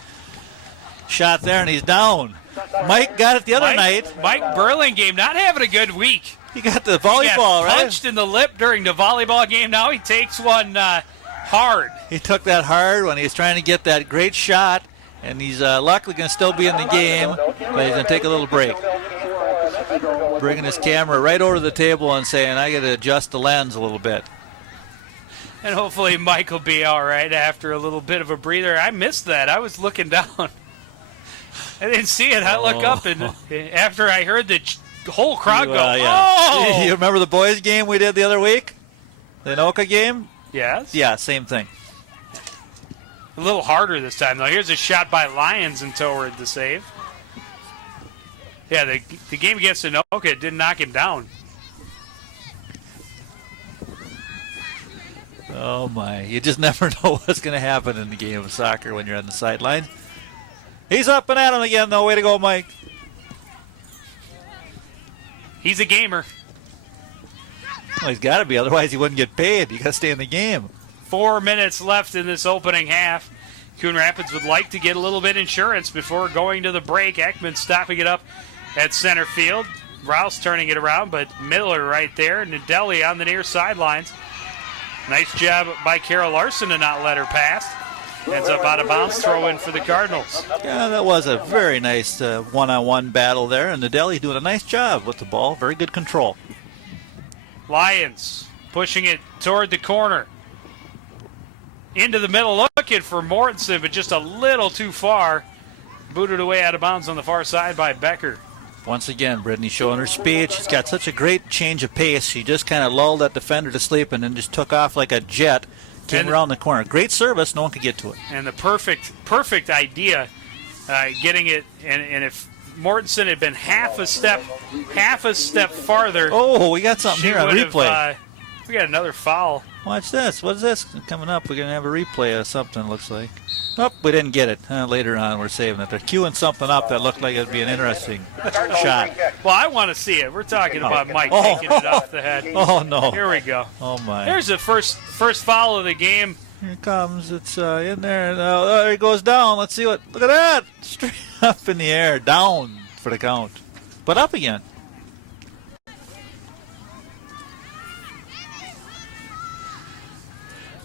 shot there, and he's down. Mike got it the other night. Mike Burlingame not having a good week. He got the volleyball, right? Punched in the lip during the volleyball game. Now he takes one hard. He took that hard when he was trying to get that great shot, and he's luckily going to still be in the game, but he's going to take a little break. Bringing his camera right over to the table and saying, I got to adjust the lens a little bit. And hopefully Mike will be all right after a little bit of a breather. I missed that. I was looking down. I didn't see it. I look up, and after I heard the whole crowd go, oh! You remember the boys' game we did the other week? The Anoka game? Yes. Yeah, same thing. A little harder this time, though. Here's a shot by Lyons and toward the save. Yeah, the game against Anoka didn't knock him down. Oh, my. You just never know what's going to happen in the game of soccer when you're on the sideline. He's up and at him again, though. Way to go, Mike. He's a gamer. Well, he's got to be. Otherwise, he wouldn't get paid. You got to stay in the game. 4 minutes left in this opening half. Coon Rapids would like to get a little bit insurance before going to the break. Ekman stopping it up at center field. Rouse turning it around, but Miller right there. Nadelli on the near sidelines. Nice job by Carol Larson to not let her pass. Ends up out of bounds, throw in for the Cardinals. Yeah, that was a very nice one-on-one battle there, and Nadelli doing a nice job with the ball. Very good control. Lions pushing it toward the corner. Into the middle, looking for Mortensen, but just a little too far. Booted away out of bounds on the far side by Becker. Once again, Brittany showing her speed. She's got such a great change of pace. She just kind of lulled that defender to sleep and then just took off like a jet. Came around the corner. Great service. No one could get to it. And the perfect idea, getting it. And if Mortensen had been half a step farther. Oh, we got something here on replay. We got another foul. Watch this. What is this coming up? We're going to have a replay of something, looks like. Oh, we didn't get it. Later on, we're saving it. They're queuing something up that looked like it would be an interesting shot. Well, I want to see it. We're talking about Mike taking it off the head. Oh, no. Here we go. Oh, my. There's the first foul of the game. Here it comes. It's in there. There he goes down. Let's see what. Look at that. Straight up in the air. Down for the count. But up again.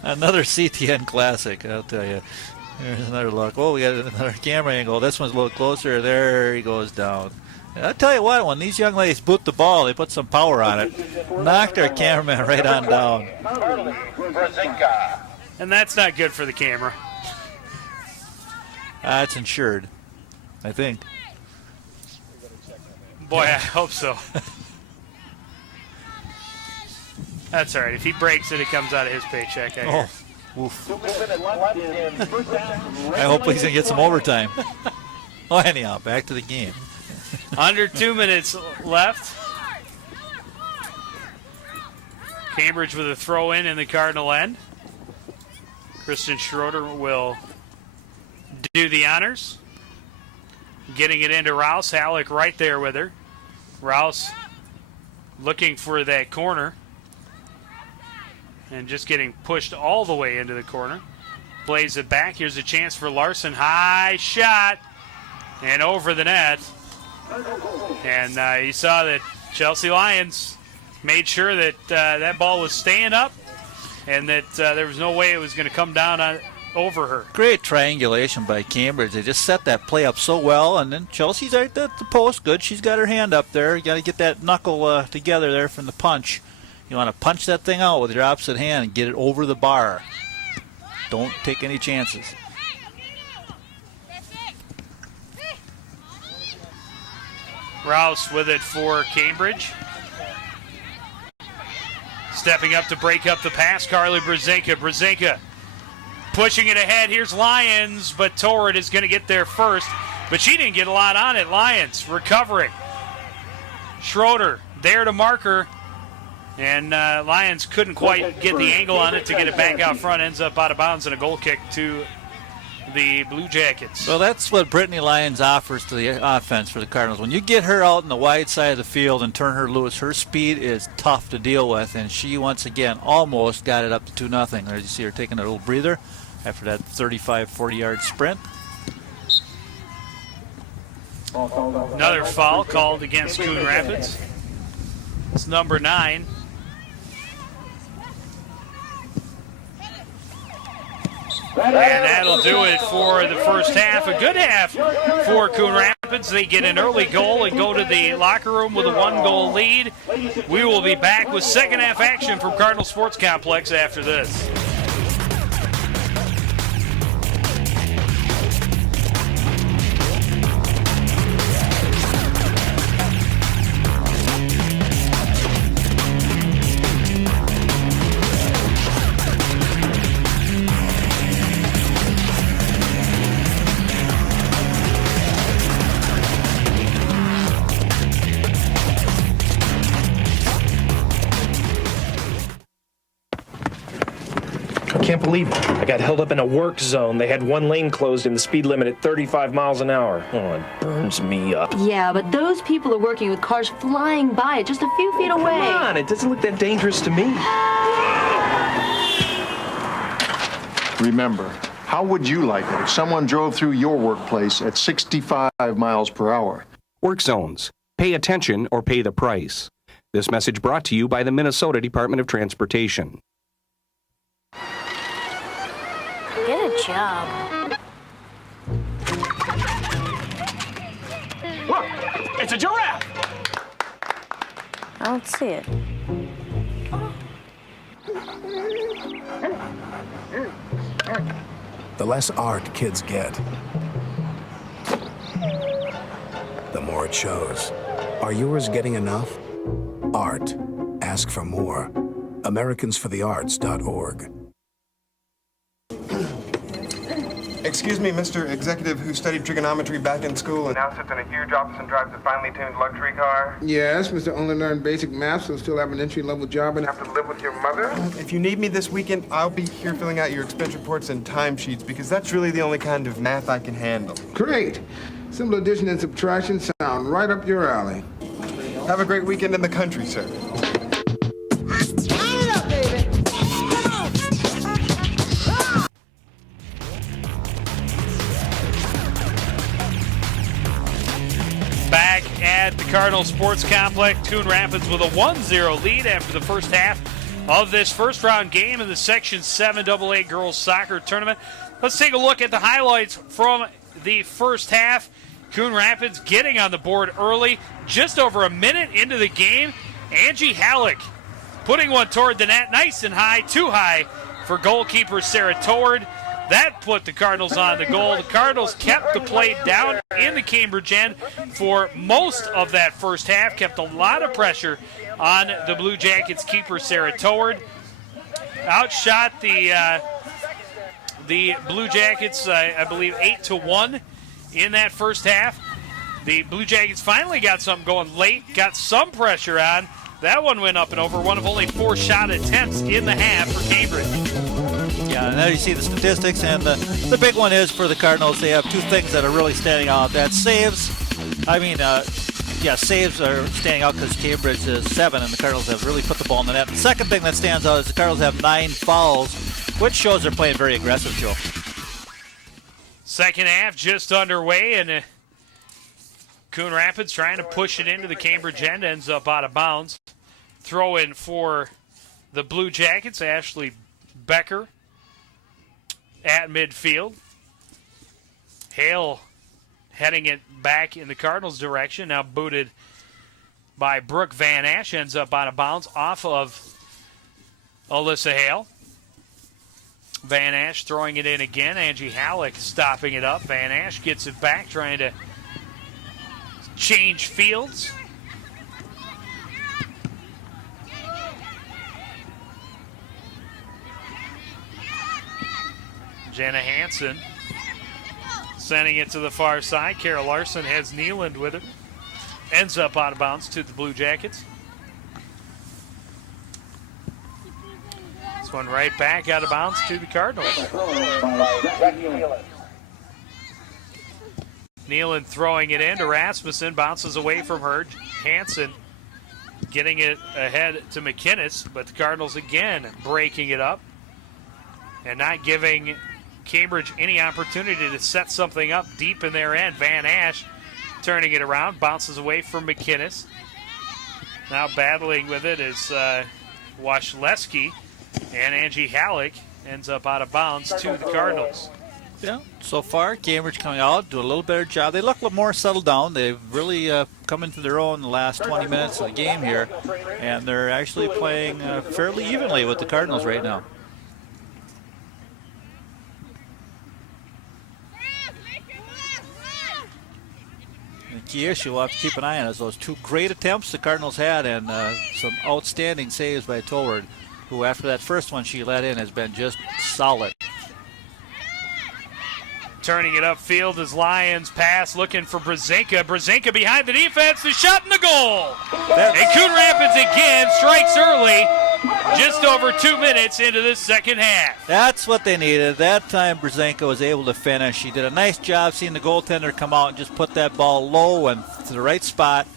Another CTN classic, I'll tell you. Here's another look. Oh, we got another camera angle. This one's a little closer. There he goes down. And I'll tell you what, when these young ladies boot the ball, they put some power on it. Knocked our cameraman right on down. And that's not good for the camera. It's insured, I think. Boy, I hope so. That's all right. If he breaks it, it comes out of his paycheck. Oof. I hope he's going to get some overtime. Oh, anyhow, back to the game. Under 2 minutes left. Cambridge with a throw in the Cardinal end. Kristen Schroeder will do the honors. Getting it into Rouse. Halleck right there with her. Rouse looking for that corner. And just getting pushed all the way into the corner. Plays it back. Here's a chance for Larson. High shot. And over the net. And you saw that Chelsea Lions made sure that that ball was staying up. And that there was no way it was going to come down over her. Great triangulation by Cambridge. They just set that play up so well. And then Chelsea's right at the post. Good. She's got her hand up there. You got to get that knuckle together there from the punch. You want to punch that thing out with your opposite hand and get it over the bar. Don't take any chances. Rouse with it for Cambridge. Stepping up to break up the pass, Carly Brzezinka. Brzezinka pushing it ahead. Here's Lyons, but Torrid is going to get there first. But she didn't get a lot on it. Lyons recovering. Schroeder there to mark her. And Lyons couldn't quite get the angle on it to get it back out front. Ends up out of bounds and a goal kick to the Blue Jackets. Well, that's what Brittany Lyons offers to the offense for the Cardinals. When you get her out in the wide side of the field and turn her loose, her speed is tough to deal with. And she, once again, almost got it up to 2-0. There you see her taking a little breather after that 35, 40-yard sprint. Another foul called against Coon Rapids. It's number 9. And that'll do it for the first half. A good half for Coon Rapids. They get an early goal and go to the locker room with a 1-goal lead. We will be back with second half action from Cardinal Sports Complex after this. I can't believe it. I got held up in a work zone. They had one lane closed and the speed limit at 35 miles an hour. Oh, it burns me up. Yeah, but those people are working with cars flying by just a few feet away. Come on, it doesn't look that dangerous to me. Remember, how would you like it if someone drove through your workplace at 65 miles per hour? Work zones. Pay attention or pay the price. This message brought to you by the Minnesota Department of Transportation. Get a job. Look, it's a giraffe. I don't see it. The less art kids get, the more it shows. Are yours getting enough? Art. Ask for more. AmericansForTheArts.org. Excuse me, Mr. Executive who studied trigonometry back in school and now sits in a huge office and drives a finely tuned luxury car. Yes, Mr. Only learned basic math, so still have an entry-level job and have to live with your mother? If you need me this weekend, I'll be here filling out your expense reports and timesheets because that's really the only kind of math I can handle. Great. Simple addition and subtraction sound right up your alley. Have a great weekend in the country, sir. Back at the Cardinal Sports Complex, Coon Rapids with a 1-0 lead after the first half of this first round game in the Section 7 AA Girls Soccer Tournament. Let's take a look at the highlights from the first half. Coon Rapids getting on the board early, just over a minute into the game. Angie Halleck putting one toward the net, nice and high, too high for goalkeeper Sarah Toward. That put the Cardinals on the goal. The Cardinals kept the play down in the Cambridge end for most of that first half, kept a lot of pressure on the Blue Jackets keeper Sarah Toward. Outshot the Blue Jackets, I believe, 8-1 in that first half. The Blue Jackets finally got something going late, got some pressure on. That one went up and over, one of only 4 shot attempts in the half for Cambridge. Yeah, and there you see the statistics, and the big one is for the Cardinals, they have 2 things that are really standing out. That saves, saves are standing out because Cambridge is 7, and the Cardinals have really put the ball in the net. The second thing that stands out is the Cardinals have 9 fouls, which shows they're playing very aggressive, Joe. Second half just underway, and Coon Rapids trying to push it into the Cambridge end, ends up out of bounds. Throw in for the Blue Jackets, Ashley Becker at midfield. Hale heading it back in the Cardinals' direction, now booted by Brooke Van Ash, ends up out of bounds off of Alyssa Hale. Van Ash throwing it in again. Angie Halleck stopping it up. Van Ash gets it back, trying to change fields. Jenna Hansen sending it to the far side. Kara Larson has Neeland with it. Ends up out of bounds to the Blue Jackets. This one right back out of bounds to the Cardinals. Neeland throwing it in to Rasmussen. Bounces away from her. Hansen getting it ahead to McInnes, but the Cardinals again breaking it up and not giving Cambridge any opportunity to set something up deep in their end. Van Ash turning it around, bounces away from McInnes. Now battling with it is Washleski, and Angie Halleck ends up out of bounds to the Cardinals. Yeah, so far Cambridge coming out, do a little better job. They look a little more settled down. They've really come into their own in the last 20 minutes of the game here, and they're actually playing fairly evenly with the Cardinals right now. The key issue we'll have to keep an eye on is those two great attempts the Cardinals had and some outstanding saves by Toward, who after that first one she let in has been just solid. Turning it upfield is Lions pass, looking for Brzezinka. Brzezinka behind the defense, the shot in the goal. And Coon Rapids again strikes early, just over 2 minutes into the second half. That's what they needed. That time Brzezinka was able to finish. She did a nice job seeing the goaltender come out and just put that ball low and to the right spot.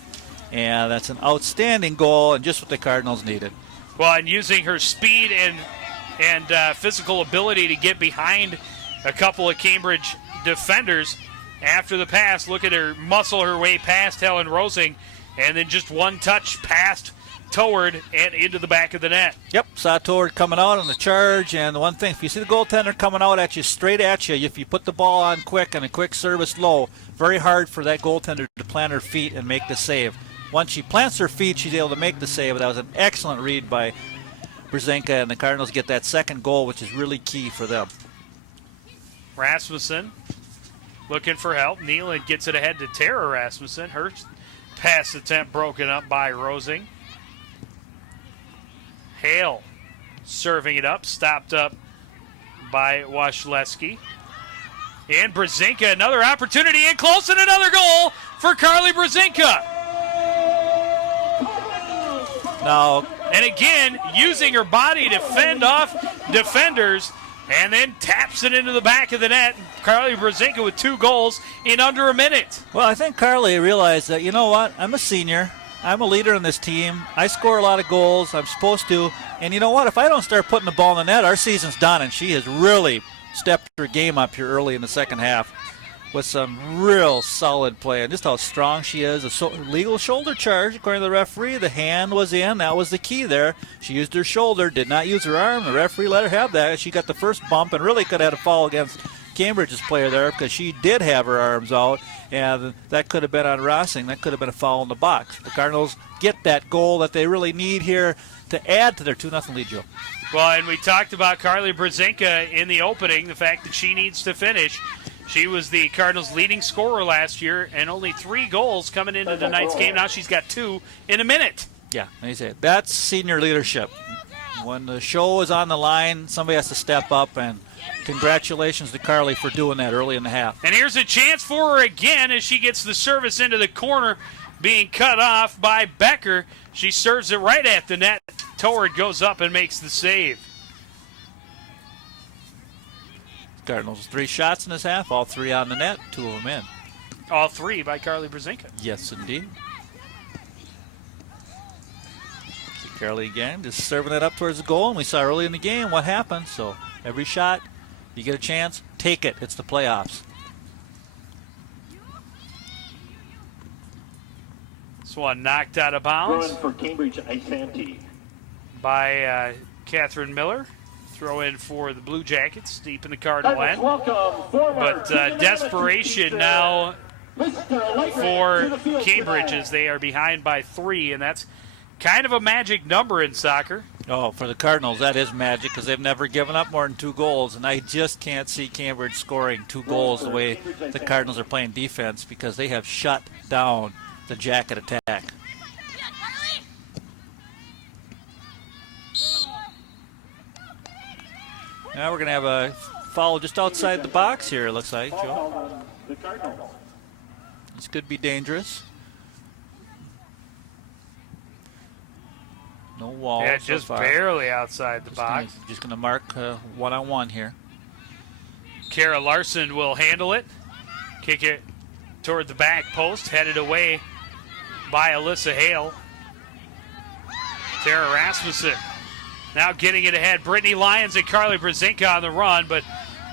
And that's an outstanding goal and just what the Cardinals needed. Well, and using her speed and physical ability to get behind a couple of Cambridge defenders after the pass. Look at her muscle her way past Helen Rosing, and then just one touch past Toward and into the back of the net. Yep, saw Toward coming out on the charge, and the one thing, if you see the goaltender coming out at you, straight at you, if you put the ball on quick and a quick service low, very hard for that goaltender to plant her feet and make the save. Once she plants her feet, she's able to make the save. That was an excellent read by Brzezinka, and the Cardinals get that second goal, which is really key for them. Rasmussen looking for help. Neeland gets it ahead to Tara Rasmussen. Her pass attempt broken up by Rosing. Hale serving it up, stopped up by Washleski. And Brzezinka, another opportunity in close, and another goal for Carly Brzezinka. Now, and again, using her body to fend off defenders, and then taps it into the back of the net. Carly Brzezinka with 2 goals in under a minute. Well, I think Carly realized that, you know what, I'm a senior. I'm a leader on this team. I score a lot of goals. I'm supposed to. And you know what, if I don't start putting the ball in the net, our season's done. And she has really stepped her game up here early in the second half with some real solid play. And just how strong she is. A legal shoulder charge, according to the referee. The hand was in. That was the key there. She used her shoulder, did not use her arm. The referee let her have that. She got the first bump and really could have had a foul against Cambridge's player there because she did have her arms out. And that could have been on Rossing. That could have been a foul in the box. The Cardinals get that goal that they really need here to add to their 2-0 lead, Joe. Well, and we talked about Carly Brzezinka in the opening, the fact that she needs to finish. She was the Cardinals' leading scorer last year, and only 3 goals coming into tonight's game. Now she's got 2 in a minute. Yeah, they say that's senior leadership. When the show is on the line, somebody has to step up, and congratulations to Carly for doing that early in the half. And here's a chance for her again as she gets the service into the corner, being cut off by Becker. She serves it right at the net. Toward goes up and makes the save. Cardinals 3 shots in this half, all 3 on the net, 2 of them in. All 3 by Carly Brzezinka. Yes, indeed. See Carly again, just serving it up towards the goal, and we saw early in the game what happened. So every shot, you get a chance, take it. It's the playoffs. This one knocked out of bounds. Throw in for Cambridge Isanti. By Catherine Miller. Throw in for the Blue Jackets deep in the Cardinal end. But desperation now for Cambridge as they are behind by 3, and that's kind of a magic number in soccer. Oh, for the Cardinals, that is magic because they've never given up more than 2 goals, and I just can't see Cambridge scoring 2 goals the way the Cardinals are playing defense because they have shut down the jacket attack. Now we're going to have a foul just outside the box here, it looks like, Joe. This could be dangerous. No wall. Yeah, so just far. barely outside the box. Just going to mark one-on-one here. Kara Larson will handle it. Kick it toward the back post, headed away by Alyssa Hale. Tara Rasmussen now getting it ahead. Brittany Lyons and Carly Brzezinka on the run, but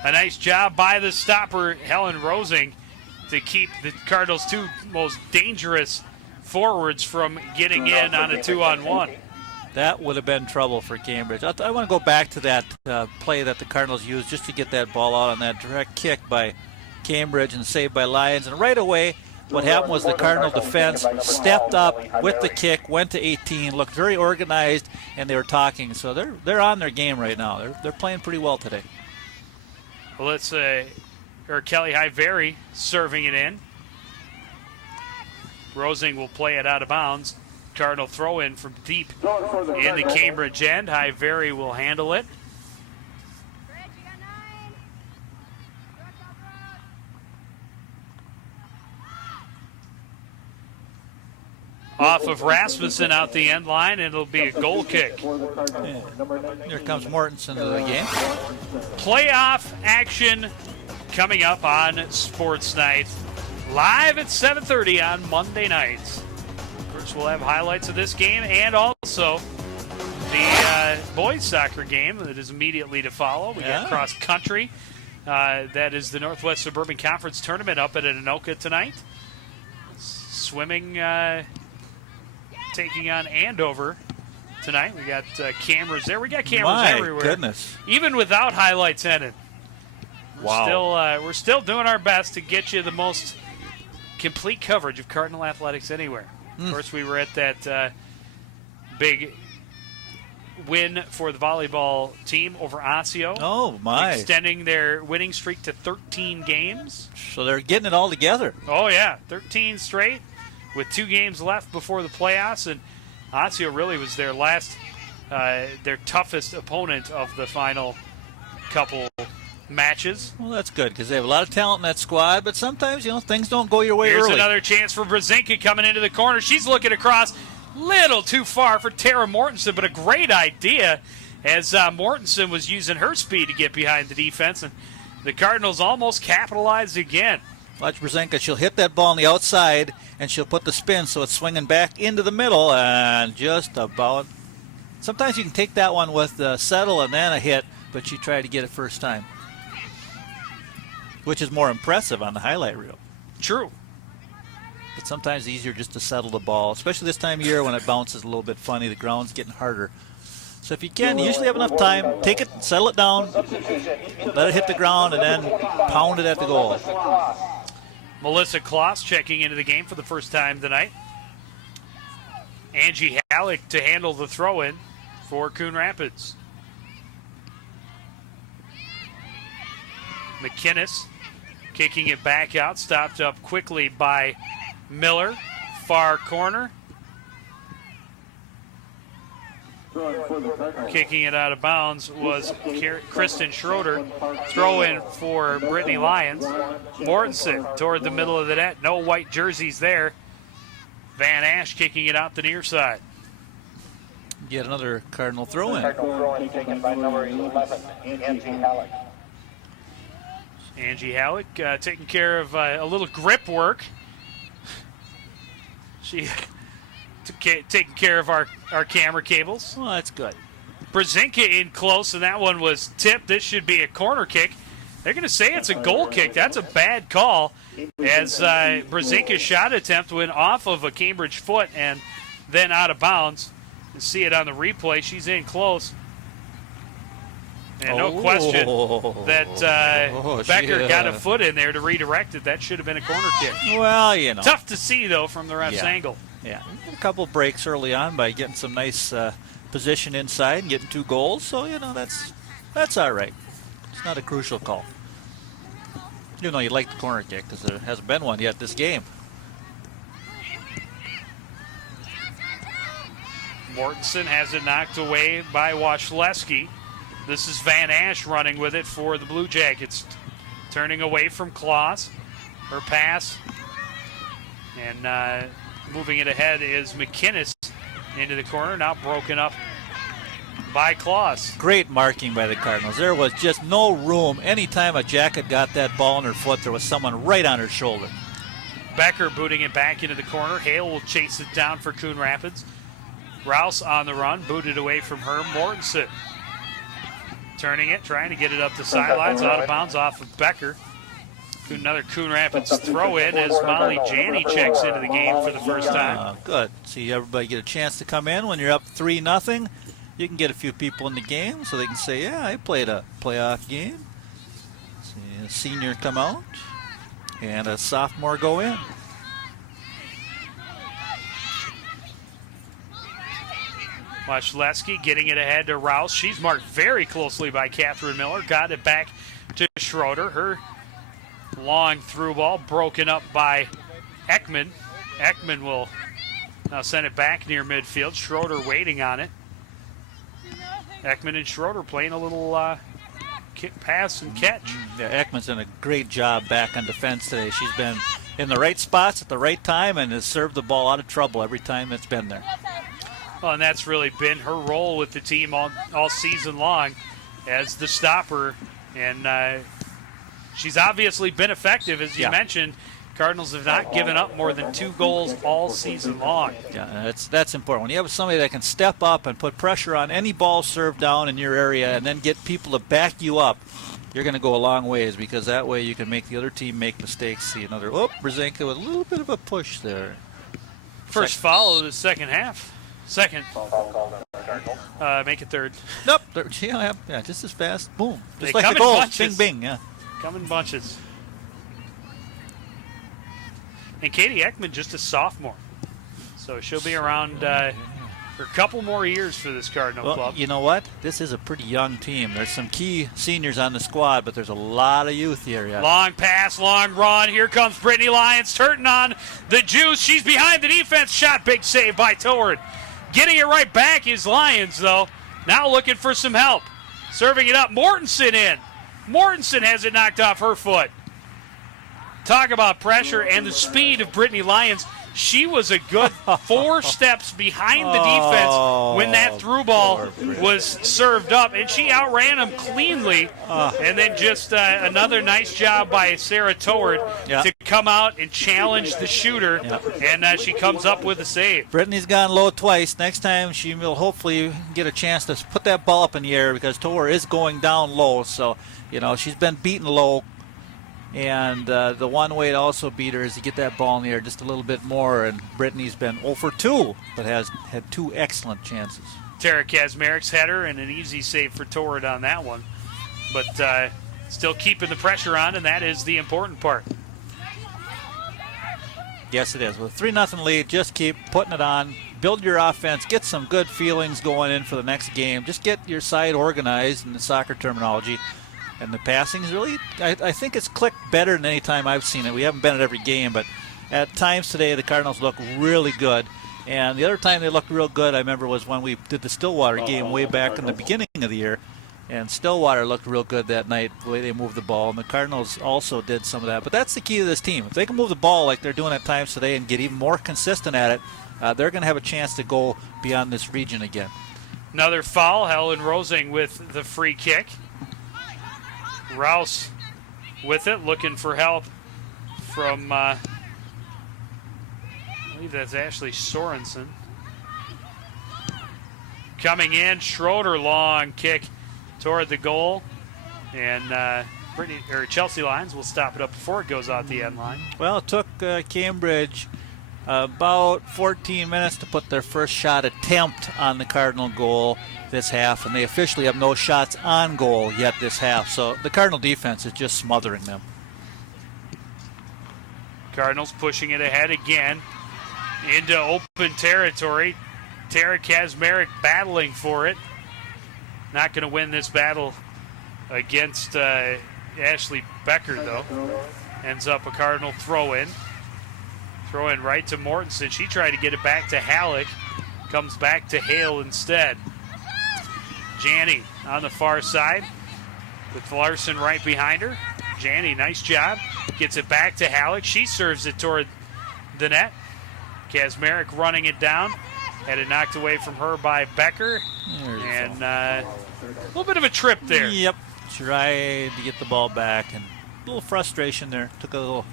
a nice job by the stopper, Helen Rosing, to keep the Cardinals' 2 most dangerous forwards from getting in on a 2-on-1. That would have been trouble for Cambridge. I want to go back to that play that the Cardinals used just to get that ball out on that direct kick by Cambridge and saved by Lyons. And right away, what happened was the Cardinal defense stepped up with the kick, went to 18, looked very organized, and they were talking. So they're on their game right now. They're playing pretty well today. Well, it's Kelly Highberry serving it in. Rosing will play it out of bounds. Cardinal throw in from deep in the Cambridge end. Highberry will handle it. Off of Rasmussen out the end line, and it'll be a goal kick. Yeah. Here comes Mortensen to the game. Playoff action coming up on Sports Night, live at 7:30 on Monday nights. Of course, we'll have highlights of this game and also the boys soccer game that is immediately to follow. We got cross country. That is the Northwest Suburban Conference Tournament up at Anoka tonight. Swimming taking on Andover tonight. We got cameras there. We got cameras everywhere. My goodness. Even without highlights in it. Wow. We're still doing our best to get you the most complete coverage of Cardinal athletics anywhere. Of course, we were at that big win for the volleyball team over Osseo. Oh, my. Extending their winning streak to 13 games. So they're getting it all together. Oh, yeah. 13 straight with 2 games left before the playoffs. And Osseo really was their their toughest opponent of the final couple matches. Well, that's good because they have a lot of talent in that squad, but sometimes, things don't go your way Here's early. Another chance for Brzezinka coming into the corner. She's looking across. Little too far for Tara Mortensen, but a great idea as Mortensen was using her speed to get behind the defense, and the Cardinals almost capitalized again. Watch Brzezinka. She'll hit that ball on the outside, and she'll put the spin so it's swinging back into the middle, and just about. Sometimes you can take that one with the settle and then a hit, but she tried to get it first time, which is more impressive on the highlight reel. True. But sometimes it's easier just to settle the ball, especially this time of year when it bounces a little bit funny. The ground's getting harder. So if you can, you usually have enough time. Take it, settle it down, let it hit the ground, and then pound it at the goal. Melissa Kloss checking into the game for the first time tonight. Angie Halleck to handle the throw-in for Coon Rapids. McInnes kicking it back out, stopped up quickly by Miller, far corner. Kicking it out of bounds was Kristen Schroeder. Throw in for Brittany Lyons. Mortensen toward the middle of the net. No white jerseys there. Van Ash kicking it out the near side. Yet another Cardinal throw-in. Taken by number 11, Angie Halleck. Angie Halleck taking care of a little grip work. She taking care of our camera cables. Well, that's good. Brzezinka in close, and that one was tipped. This should be a corner kick. They're going to say it's a goal kick. That's a bad call, as Brzezinka's shot attempt went off of a Cambridge foot and then out of bounds. You see it on the replay. She's in close. And no question that Becker got a foot in there to redirect it. That should have been a corner kick. Well, Tough to see, though, from the ref's angle. Yeah, a couple breaks early on by getting some nice position inside and getting 2 goals. So, you know, that's all right. It's not a crucial call. You know, you like the corner kick because there hasn't been one yet this game. Mortensen has it knocked away by Wasilewski. This is Van Ash running with it for the Blue Jackets. Turning away from Claus. Her pass. And moving it ahead is McInnes into the corner. Now broken up by Claus. Great marking by the Cardinals. There was just no room. Anytime a Jacket got that ball in her foot, there was someone right on her shoulder. Becker booting it back into the corner. Hale will chase it down for Coon Rapids. Rouse on the run, booted away from her. Mortensen turning it, trying to get it up the sidelines, out of bounds off of Becker. Another Coon Rapids throw in as Molly Janney checks into the game for the first time. Good. See everybody get a chance to come in when you're up 3-0. You can get a few people in the game so they can say, yeah, I played a playoff game. See a senior come out and a sophomore go in. Wasilewski getting it ahead to Rouse. She's marked very closely by Catherine Miller. Got it back to Schroeder. Her long through ball broken up by Ekman. Ekman will now send it back near midfield. Schroeder waiting on it. Ekman and Schroeder playing a little kick, pass, and catch. Yeah, Ekman's done a great job back on defense today. She's been in the right spots at the right time and has served the ball out of trouble every time it's been there. Well, and that's really been her role with the team all season long as the stopper. And she's obviously been effective, as you mentioned. Cardinals have not given up more than 2 goals all season long. Yeah, that's important. When you have somebody that can step up and put pressure on any ball served down in your area and then get people to back you up, you're going to go a long ways because that way you can make the other team make mistakes. See another, Brzezinski with a little bit of a push there. First foul of the second half. Second. Make it third. Nope. Yeah, just as fast. Boom. Just they like come the goals. Bunches. Bing, bing. Yeah. Come in bunches. And Katie Ekman just a sophomore. So she'll be around for a couple more years for this Cardinal club. You know what? This is a pretty young team. There's some key seniors on the squad, but there's a lot of youth here. Yeah. Long pass, long run. Here comes Brittany Lyons turning on the juice. She's behind the defense. Shot, big save by Toward. Getting it right back is Lyons, though. Now looking for some help. Serving it up. Mortensen in. Mortensen has it knocked off her foot. Talk about pressure and the speed of Brittany Lyons. She was a good 4 steps behind the defense when that through ball was served up, and she outran him cleanly. And then just another nice job by Sarah Toward to come out and challenge the shooter, and she comes up with a save. Brittany's gone low twice. Next time she will hopefully get a chance to put that ball up in the air because Toward is going down low. So, you know, she's been beaten low. And the one way to also beat her is to get that ball in the air just a little bit more. And Brittany's been 0 for 2, but has had 2 excellent chances. Tara Kazmarik's header and an easy save for Torrid on that one. But still keeping the pressure on, and that is the important part. Yes, it is. With a 3-0 lead, just keep putting it on. Build your offense. Get some good feelings going in for the next game. Just get your side organized in the soccer terminology. And the passing is really, I think it's clicked better than any time I've seen it. We haven't been at every game, but at times today the Cardinals look really good. And the other time they looked real good, I remember, was when we did the Stillwater game way back in the beginning of the year. And Stillwater looked real good that night, the way they moved the ball. And the Cardinals also did some of that. But that's the key to this team. If they can move the ball like they're doing at times today and get even more consistent at it, they're going to have a chance to go beyond this region again. Another foul. Helen Rosing with the free kick. Rouse with it, looking for help from, I believe that's Ashley Sorensen. Coming in, Schroeder, long kick toward the goal. And Chelsea Lyons will stop it up before it goes out the end line. Well, it took Cambridge about 14 minutes to put their first shot attempt on the Cardinal goal this half, and they officially have no shots on goal yet this half. So the Cardinal defense is just smothering them. Cardinals pushing it ahead again into open territory. Tara Kazmarek battling for it. Not going to win this battle against Ashley Becker, though. Ends up a Cardinal throw-in. Throw-in right to Mortensen. She tried to get it back to Halleck. Comes back to Hale instead. Janney on the far side with Larson right behind her. Janney, nice job. Gets it back to Halleck. She serves it toward the net. Kazmarek running it down. Had it knocked away from her by Becker. And a little bit of a trip there. Yep. Tried to get the ball back, and a little frustration there. Took a little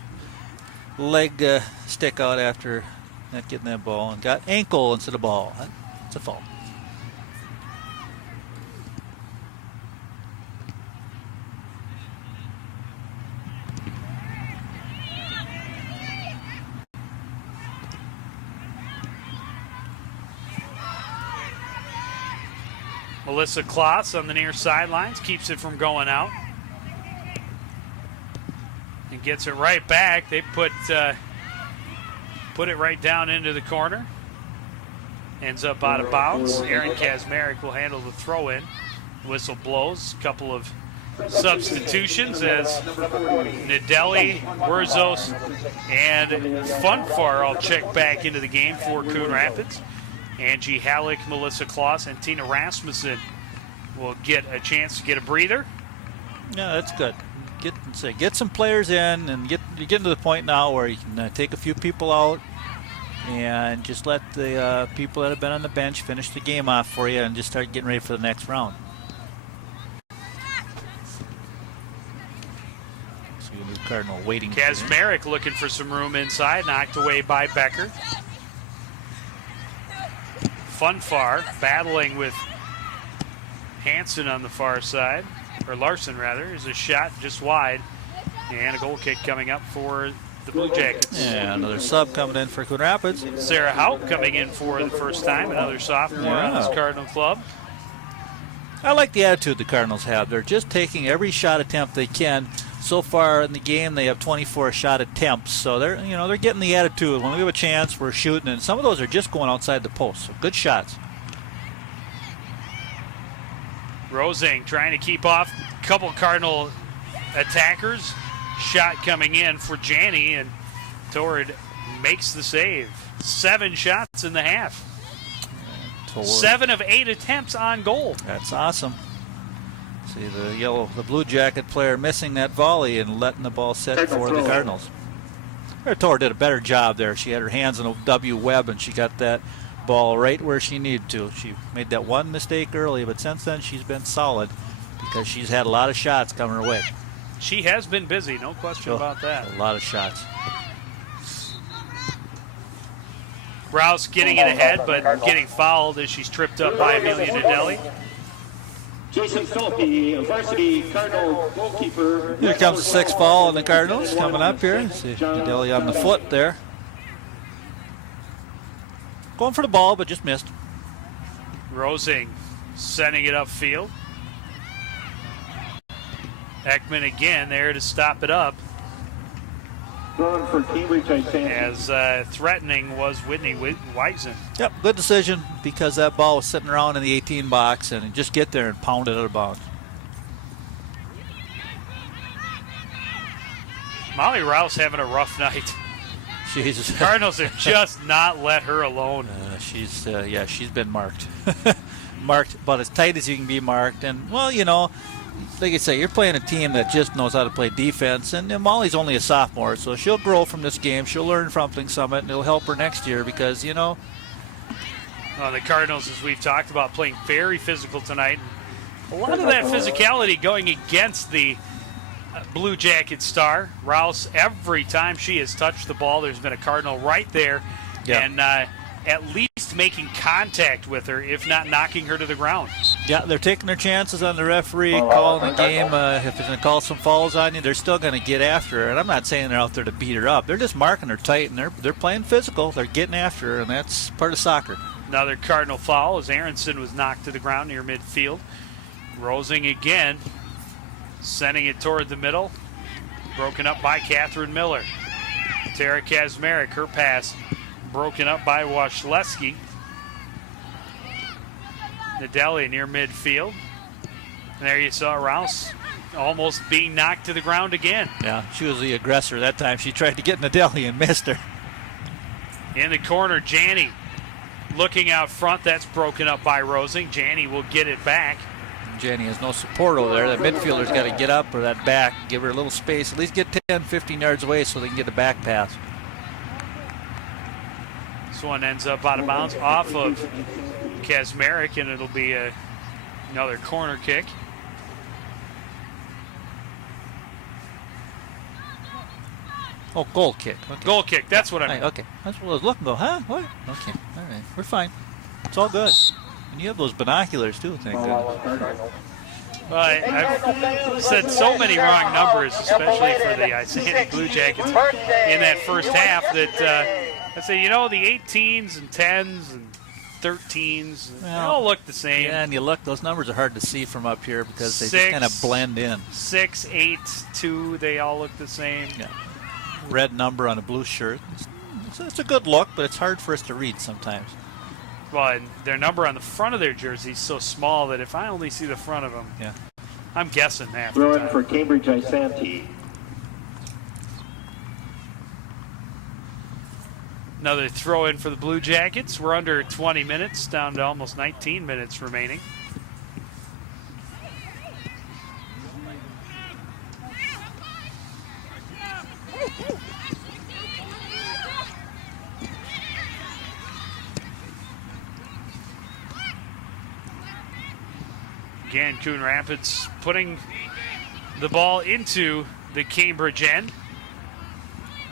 leg stick out after not getting that ball and got ankle instead of ball. It's a fault. Melissa Kloss on the near sidelines keeps it from going out and gets it right back. They put it right down into the corner. Ends up out of bounds. Erin Kazmarek will handle the throw-in. Whistle blows. A couple of substitutions as Nadelli, Wurzos, and Funfar all check back into the game for Coon Rapids. Angie Halleck, Melissa Kloss, and Tina Rasmussen will get a chance to get a breather. Yeah, that's good. Get some players in, and you're getting to the point now where you can take a few people out and just let the people that have been on the bench finish the game off for you and just start getting ready for the next round. So you need Cardinal waiting. Kazmarek looking for some room inside, knocked away by Becker. Funfar battling with Hansen on the far side, or Larson rather, is a shot just wide, and a goal kick coming up for the Blue Jackets. Yeah, another sub coming in for Coon Rapids. Sarah Houck coming in for the first time, another sophomore on this Cardinal club. I like the attitude the Cardinals have. They're just taking every shot attempt they can. So far in the game, they have 24 shot attempts, so they're getting the attitude. When we have a chance, we're shooting, and some of those are just going outside the post. So good shots. Rosing trying to keep off a couple Cardinal attackers. Shot coming in for Janney, and Torrid makes the save. 7 shots in the half. 7 of 8 attempts on goal. That's awesome. See the Blue Jacket player missing that volley and letting the ball set for the Cardinals. Torrid did a better job there. She had her hands on a W web, and she got that ball right where she needed to. She made that one mistake early, but since then she's been solid because she's had a lot of shots coming her way. She has been busy, no question about that. A lot of shots. Rouse getting it ahead, but getting fouled as she's tripped up by Amelia Nadelli. Jason Philippi, varsity Cardinal goalkeeper. Here comes the 6th foul on the Cardinals coming up here. See Nadelli on the foot there. Going for the ball, but just missed. Rosing sending it upfield. Ekman again there to stop it up. Going for Cambridge, I think. As threatening was Whitney Weisen. Yep, good decision because that ball was sitting around in the 18 box and just get there and pound it out of bounds. Molly Rouse having a rough night. Cardinals have just not let her alone. She's been marked. Marked about as tight as you can be marked. And, well, like I say, you're playing a team that just knows how to play defense. And Molly's only a sophomore, so she'll grow from this game. She'll learn something from it, and it'll help her next year because, the Cardinals, as we've talked about, playing very physical tonight. A lot of that physicality going against the Blue Jacket star. Rouse, every time she has touched the ball, there's been a Cardinal right there. Yep. And at least making contact with her, if not knocking her to the ground. Yeah, they're taking their chances on the referee calling the game. If they're going to call some fouls on you, they're still going to get after her. And I'm not saying they're out there to beat her up. They're just marking her tight, and they're playing physical. They're getting after her, and that's part of soccer. Another Cardinal foul as Aronson was knocked to the ground near midfield. Rosing again, sending it toward the middle. Broken up by Catherine Miller. Tara Kazmarek, her pass broken up by Washleski. Nadelli near midfield. And there you saw Rouse almost being knocked to the ground again. Yeah, she was the aggressor that time. She tried to get Nadelli and missed her. In the corner, Janney looking out front. That's broken up by Rosing. Janney will get it back. Janney has no support over there. That midfielder's got to get up or that back, give her a little space, at least get 10, 15 yards away so they can get a back pass. This one ends up out of bounds off of Kaczmarek, and it'll be another corner kick. Oh, goal kick. Okay. Goal kick, that's what I meant. Okay, that's what I was looking for. Huh? What? Okay, all right. We're fine. It's all good. And you have those binoculars, too, thank goodness. Well, I've said so many wrong numbers, especially for the Isanti Blue Jackets in that first half, that I say, you know, the 18s and 10s and 13s, they all look the same. Yeah, and you look, those numbers are hard to see from up here because they just kind of blend in. 6, 8, 2, they all look the same. Yeah. Red number on a blue shirt. It's a good look, but it's hard for us to read sometimes. Well, and their number on the front of their jersey is so small that if I only see the front of them, I'm guessing that. Throw in for Cambridge Isanti. Another throw in for the Blue Jackets. We're under 20 minutes, down to almost 19 minutes remaining. Again, Coon Rapids putting the ball into the Cambridge end.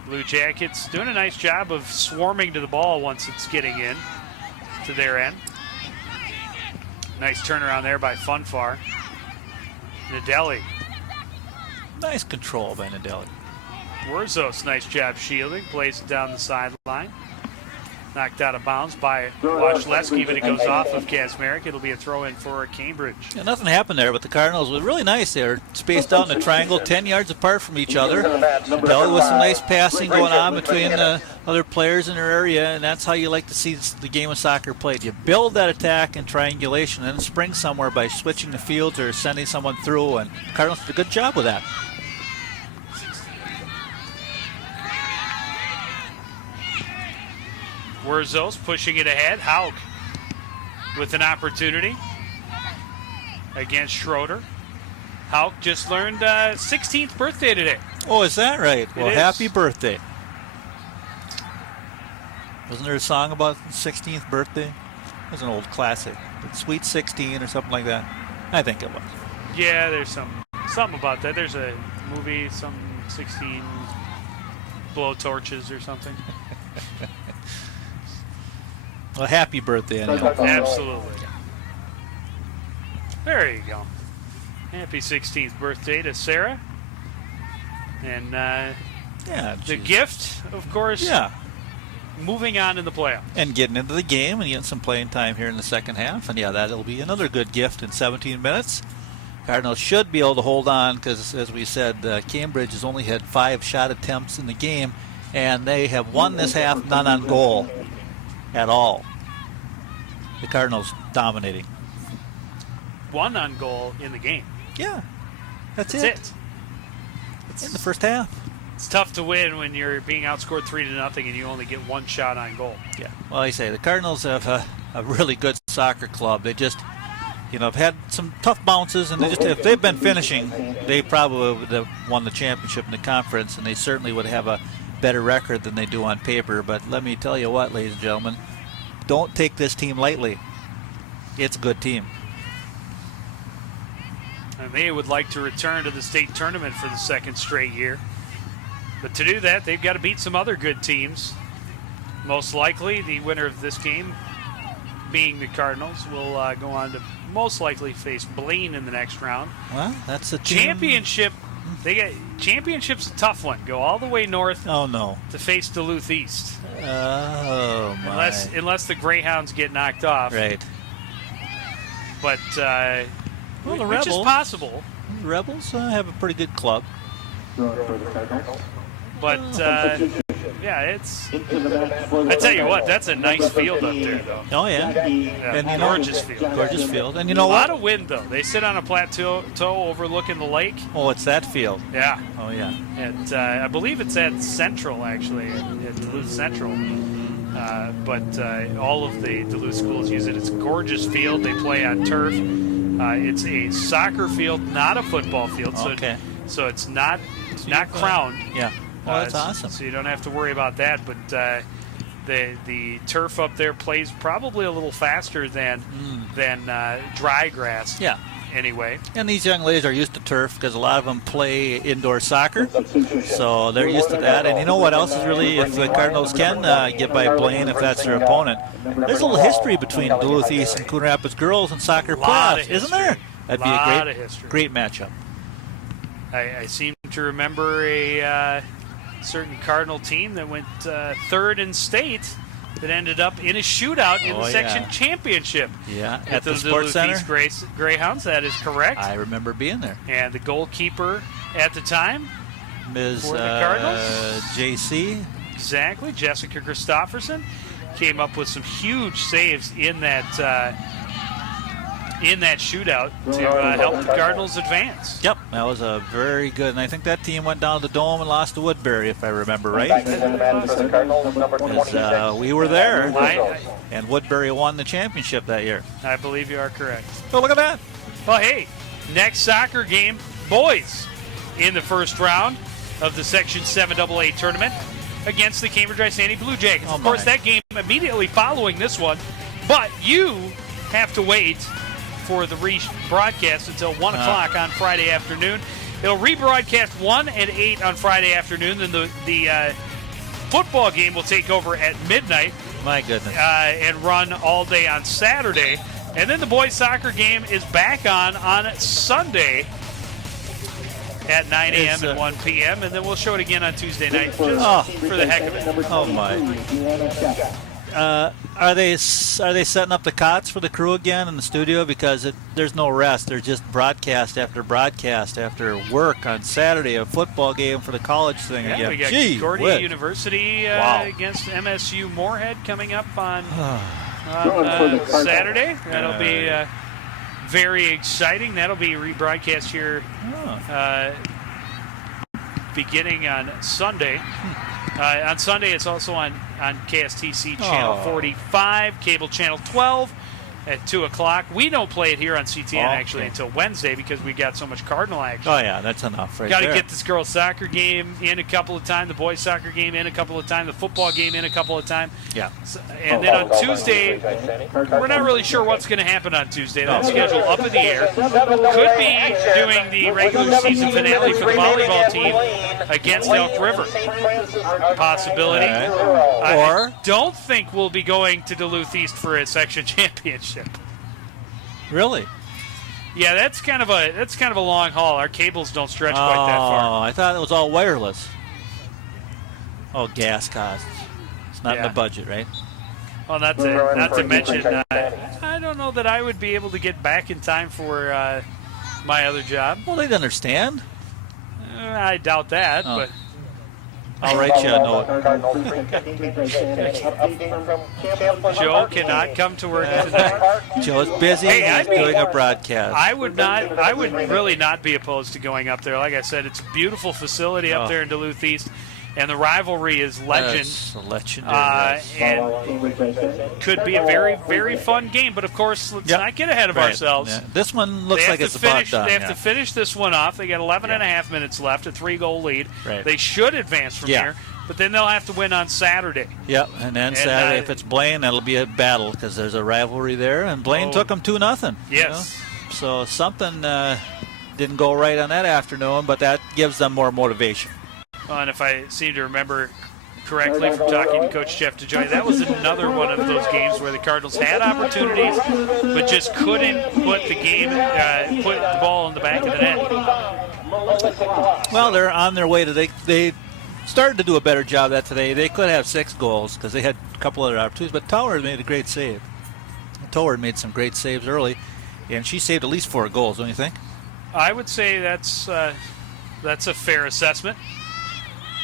Blue Jackets doing a nice job of swarming to the ball once it's getting in to their end. Nice turnaround there by Funfar. Nadelli. Nice control by Nadelli. Wurzos, nice job shielding. Plays it down the sideline. Knocked out of bounds by Wachleski, but it goes off of Kaczmarek. It'll be a throw-in for Cambridge. Yeah, nothing happened there, but the Cardinals were really nice. They were spaced out in a triangle, 10 yards apart from each other. Nadelli with some nice passing going on between the other players in their area, and that's how you like to see the game of soccer played. You build that attack and triangulation and then spring somewhere by switching the fields or sending someone through, and the Cardinals did a good job with that. Wurzos pushing it ahead. Haug with an opportunity against Schroeder. Haug just learned 16th birthday today. Oh, is that right? Well, happy birthday. Wasn't there a song about 16th birthday? It was an old classic. Sweet 16 or something like that. I think it was. Yeah, there's something about that. There's a movie, some 16 blow torches or something. Well, happy birthday, anyway. Absolutely. There you go. Happy 16th birthday to Sarah. And the gift, of course, moving on in the playoffs. And getting into the game and getting some playing time here in the second half. And, that'll be another good gift in 17 minutes. Cardinals should be able to hold on because, as we said, Cambridge has only had 5 shot attempts in the game, and they have won this half, none on goal at all. The Cardinals dominating. 1 on goal in the game. Yeah, that's it. It's in the first half. It's tough to win when you're being outscored 3-0 and you only get 1 shot on goal. Yeah, well, I say the Cardinals have a really good soccer club. They just, have had some tough bounces, and if they've been finishing, they probably would have won the championship in the conference, and they certainly would have a better record than they do on paper. But let me tell you what, ladies and gentlemen, don't take this team lightly. It's a good team. And they would like to return to the state tournament for the 2nd straight year. But to do that, they've got to beat some other good teams. Most likely, the winner of this game, being the Cardinals, will go on to most likely face Blaine in the next round. Well, that's a team. Championship. Championship's a tough one. Go all the way north. Oh no. To face Duluth East. Oh my. Unless the Greyhounds get knocked off. Right. But the which Rebels, is possible. The Rebels have a pretty good club. But Yeah, it's. I tell you what, that's a nice field up there, though. Oh, yeah. And gorgeous field. Gorgeous field. And you know a what? lot of wind, though. They sit on a plateau overlooking the lake. Oh, it's that field. Yeah. Oh, yeah. And I believe it's at Central, actually, at Duluth Central. But all of the Duluth schools use it. It's a gorgeous field. They play on turf. It's a soccer field, not a football field. Okay. So it's not crowned. Yeah. Oh, that's awesome. So you don't have to worry about that. But the turf up there plays probably a little faster than dry grass. Yeah. Anyway. And these young ladies are used to turf because a lot of them play indoor soccer. So they're used to that. And you know what else is really, if the Cardinals can get by Blaine, if that's their opponent, there's a little history between Duluth East and Coon Rapids girls and soccer playoffs, isn't there? That'd be a great matchup. I seem to remember a certain Cardinal team that went third in state that ended up in a shootout in the section championship. Yeah, at the Sports Center. East Greyhounds, that is correct. I remember being there. And the goalkeeper at the time, Ms. for the Cardinals, JC. Exactly, Jessica Christofferson came up with some huge saves in that shootout to help the Cardinals advance. Yep, that was a very good, and I think that team went down to the Dome and lost to Woodbury, if I remember right. We were there, and Woodbury won the championship that year. I believe you are correct. Oh, look at that. Well, hey, next soccer game, boys, in the first round of the Section 7 AA tournament against the Cambridge Isani Blue Jackets. Of course, that game immediately following this one, but you have to wait for the rebroadcast until 1 o'clock on Friday afternoon. It'll rebroadcast 1 and 8 on Friday afternoon. Then the football game will take over at midnight. My goodness. And run all day on Saturday. And then the boys' soccer game is back on Sunday at 9 a.m. and 1 p.m. And then we'll show it again on Tuesday night just for the heck of it. Oh, my. Are they setting up the cots for the crew again in the studio? Because there's no rest. There's just broadcast after work on Saturday, a football game for the college thing again. We got Concordia University against MSU Moorhead coming up on Saturday. That'll be very exciting. That'll be rebroadcast here beginning on Sunday. On Sunday, it's also on KSTC Channel 45, Cable Channel 12 at 2 o'clock. We don't play it here on CTN actually until Wednesday because we got so much Cardinal action. Oh, yeah, that's enough right there. Got to get this girls' soccer game in a couple of times, the boys' soccer game in a couple of times, the football game in a couple of times. Yeah. And then on Tuesday, we're not really sure what's going to happen on Tuesday. That's scheduled up in the air. Could be doing the regular season finale for the volleyball team against Elk River. Possibility. I don't think we'll be going to Duluth East for a section championship. Really? Yeah, that's kind of a long haul. Our cables don't stretch quite that far. Oh, I thought it was all wireless. Oh, gas costs. It's not in the budget, right? Well, not to mention, I don't know that I would be able to get back in time for my other job. Well, they'd understand. I doubt that, but I'll write you a note. Joe cannot come to work tonight. Joe's busy. He's doing a broadcast. I would really not be opposed to going up there. Like I said, it's a beautiful facility up there in Duluth East. And the rivalry is legend. It's legendary. And could be a very, very fun game. But, of course, let's not get ahead of ourselves. Yeah. This one looks like it's about done. They have to finish this one off. They got 11 and a half minutes left, a 3-goal lead. Right. They should advance from here. But then they'll have to win on Saturday. Yep, and then Saturday, if it's Blaine, that'll be a battle because there's a rivalry there. And Blaine took them 2-0. Yes. You know? So something didn't go right on that afternoon, but that gives them more motivation. Well, and if I seem to remember correctly from talking to Coach Jeff DeJoy, that was another one of those games where the Cardinals had opportunities, but just couldn't put the ball in the back of the net. Well, they're on their way to they started to do a better job of that today. They could have 6 goals because they had a couple other opportunities, but Tower made a great save. Tower made some great saves early, and she saved at least 4 goals, don't you think? I would say that's a fair assessment.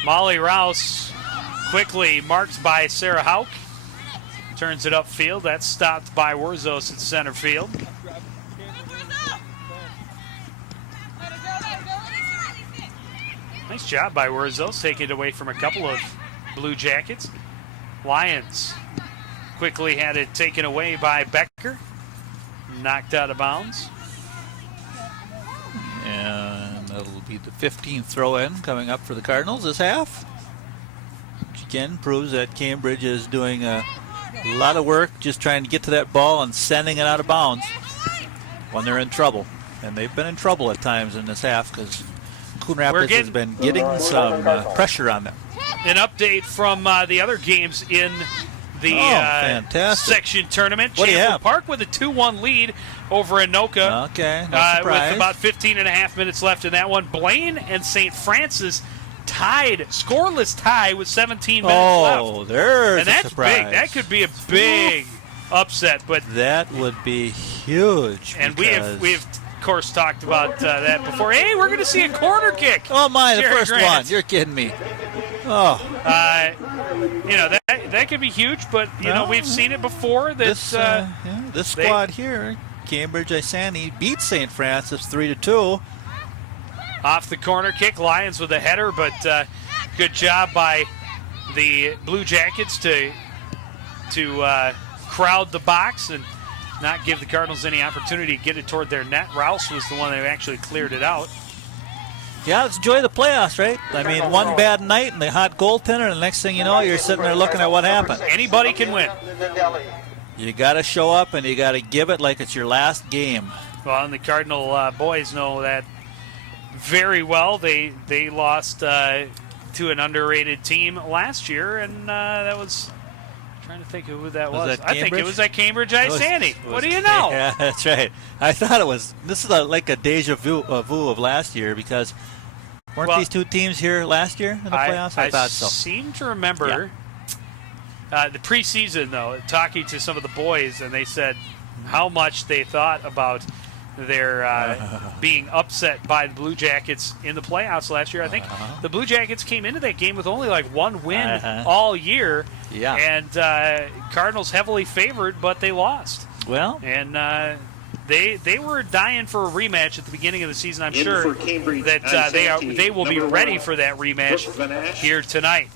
Molly Rouse Quickly marked by Sarah Hauk. Turns it upfield. That's stopped by Wurzos at center field. Nice job by Wurzos, taking it away from a couple of Blue Jackets. Lions quickly had it taken away by Becker. Knocked out of bounds. And that'll be the 15th throw-in coming up for the Cardinals this half. Which again proves that Cambridge is doing a lot of work just trying to get to that ball and sending it out of bounds when they're in trouble. And they've been in trouble at times in this half because Coon Rapids has been getting some pressure on them. An update from the other games in the section tournament. What do you have? Park with a 2-1 lead over Anoka. Okay, no surprise. With about 15 and a half minutes left in that one. Blaine and St. Francis tied, scoreless tie with 17 minutes left. Oh, there's a surprise. Big. That could be a big upset, but that would be huge. And we have of course talked about that before. Hey, we're going to see a corner kick. Oh my, the Jerry first Grant. one. You're kidding me. Oh. That could be huge, but you know we've seen it before. That this squad here, Cambridge Isani beat St. Francis 3-2. Off the corner kick, Lions with a header, but good job by the Blue Jackets to crowd the box and not give the Cardinals any opportunity to get it toward their net. Rouse was the one that actually cleared it out. Yeah, let's enjoy the playoffs, right? I mean, one bad night and the hot goaltender, and the next thing you know, you're sitting there looking at what happened. Anybody can win. You got to show up and you got to give it like it's your last game. Well, and the Cardinal boys know that very well. They lost to an underrated team last year, and that was... Trying to think of who that was. I think it was at Cambridge Isani. What do you know? Yeah, that's right. I thought it was. This is like a deja vu of last year because weren't these two teams here last year in the playoffs? I thought so. I seem to remember the preseason, though, talking to some of the boys, and they said how much they thought about their being upset by the Blue Jackets in the playoffs last year. I think the Blue Jackets came into that game with only like one win all year. Yeah. And Cardinals heavily favored, but they lost. Well. And they were dying for a rematch at the beginning of the season. I'm sure that they will be ready for that rematch here tonight.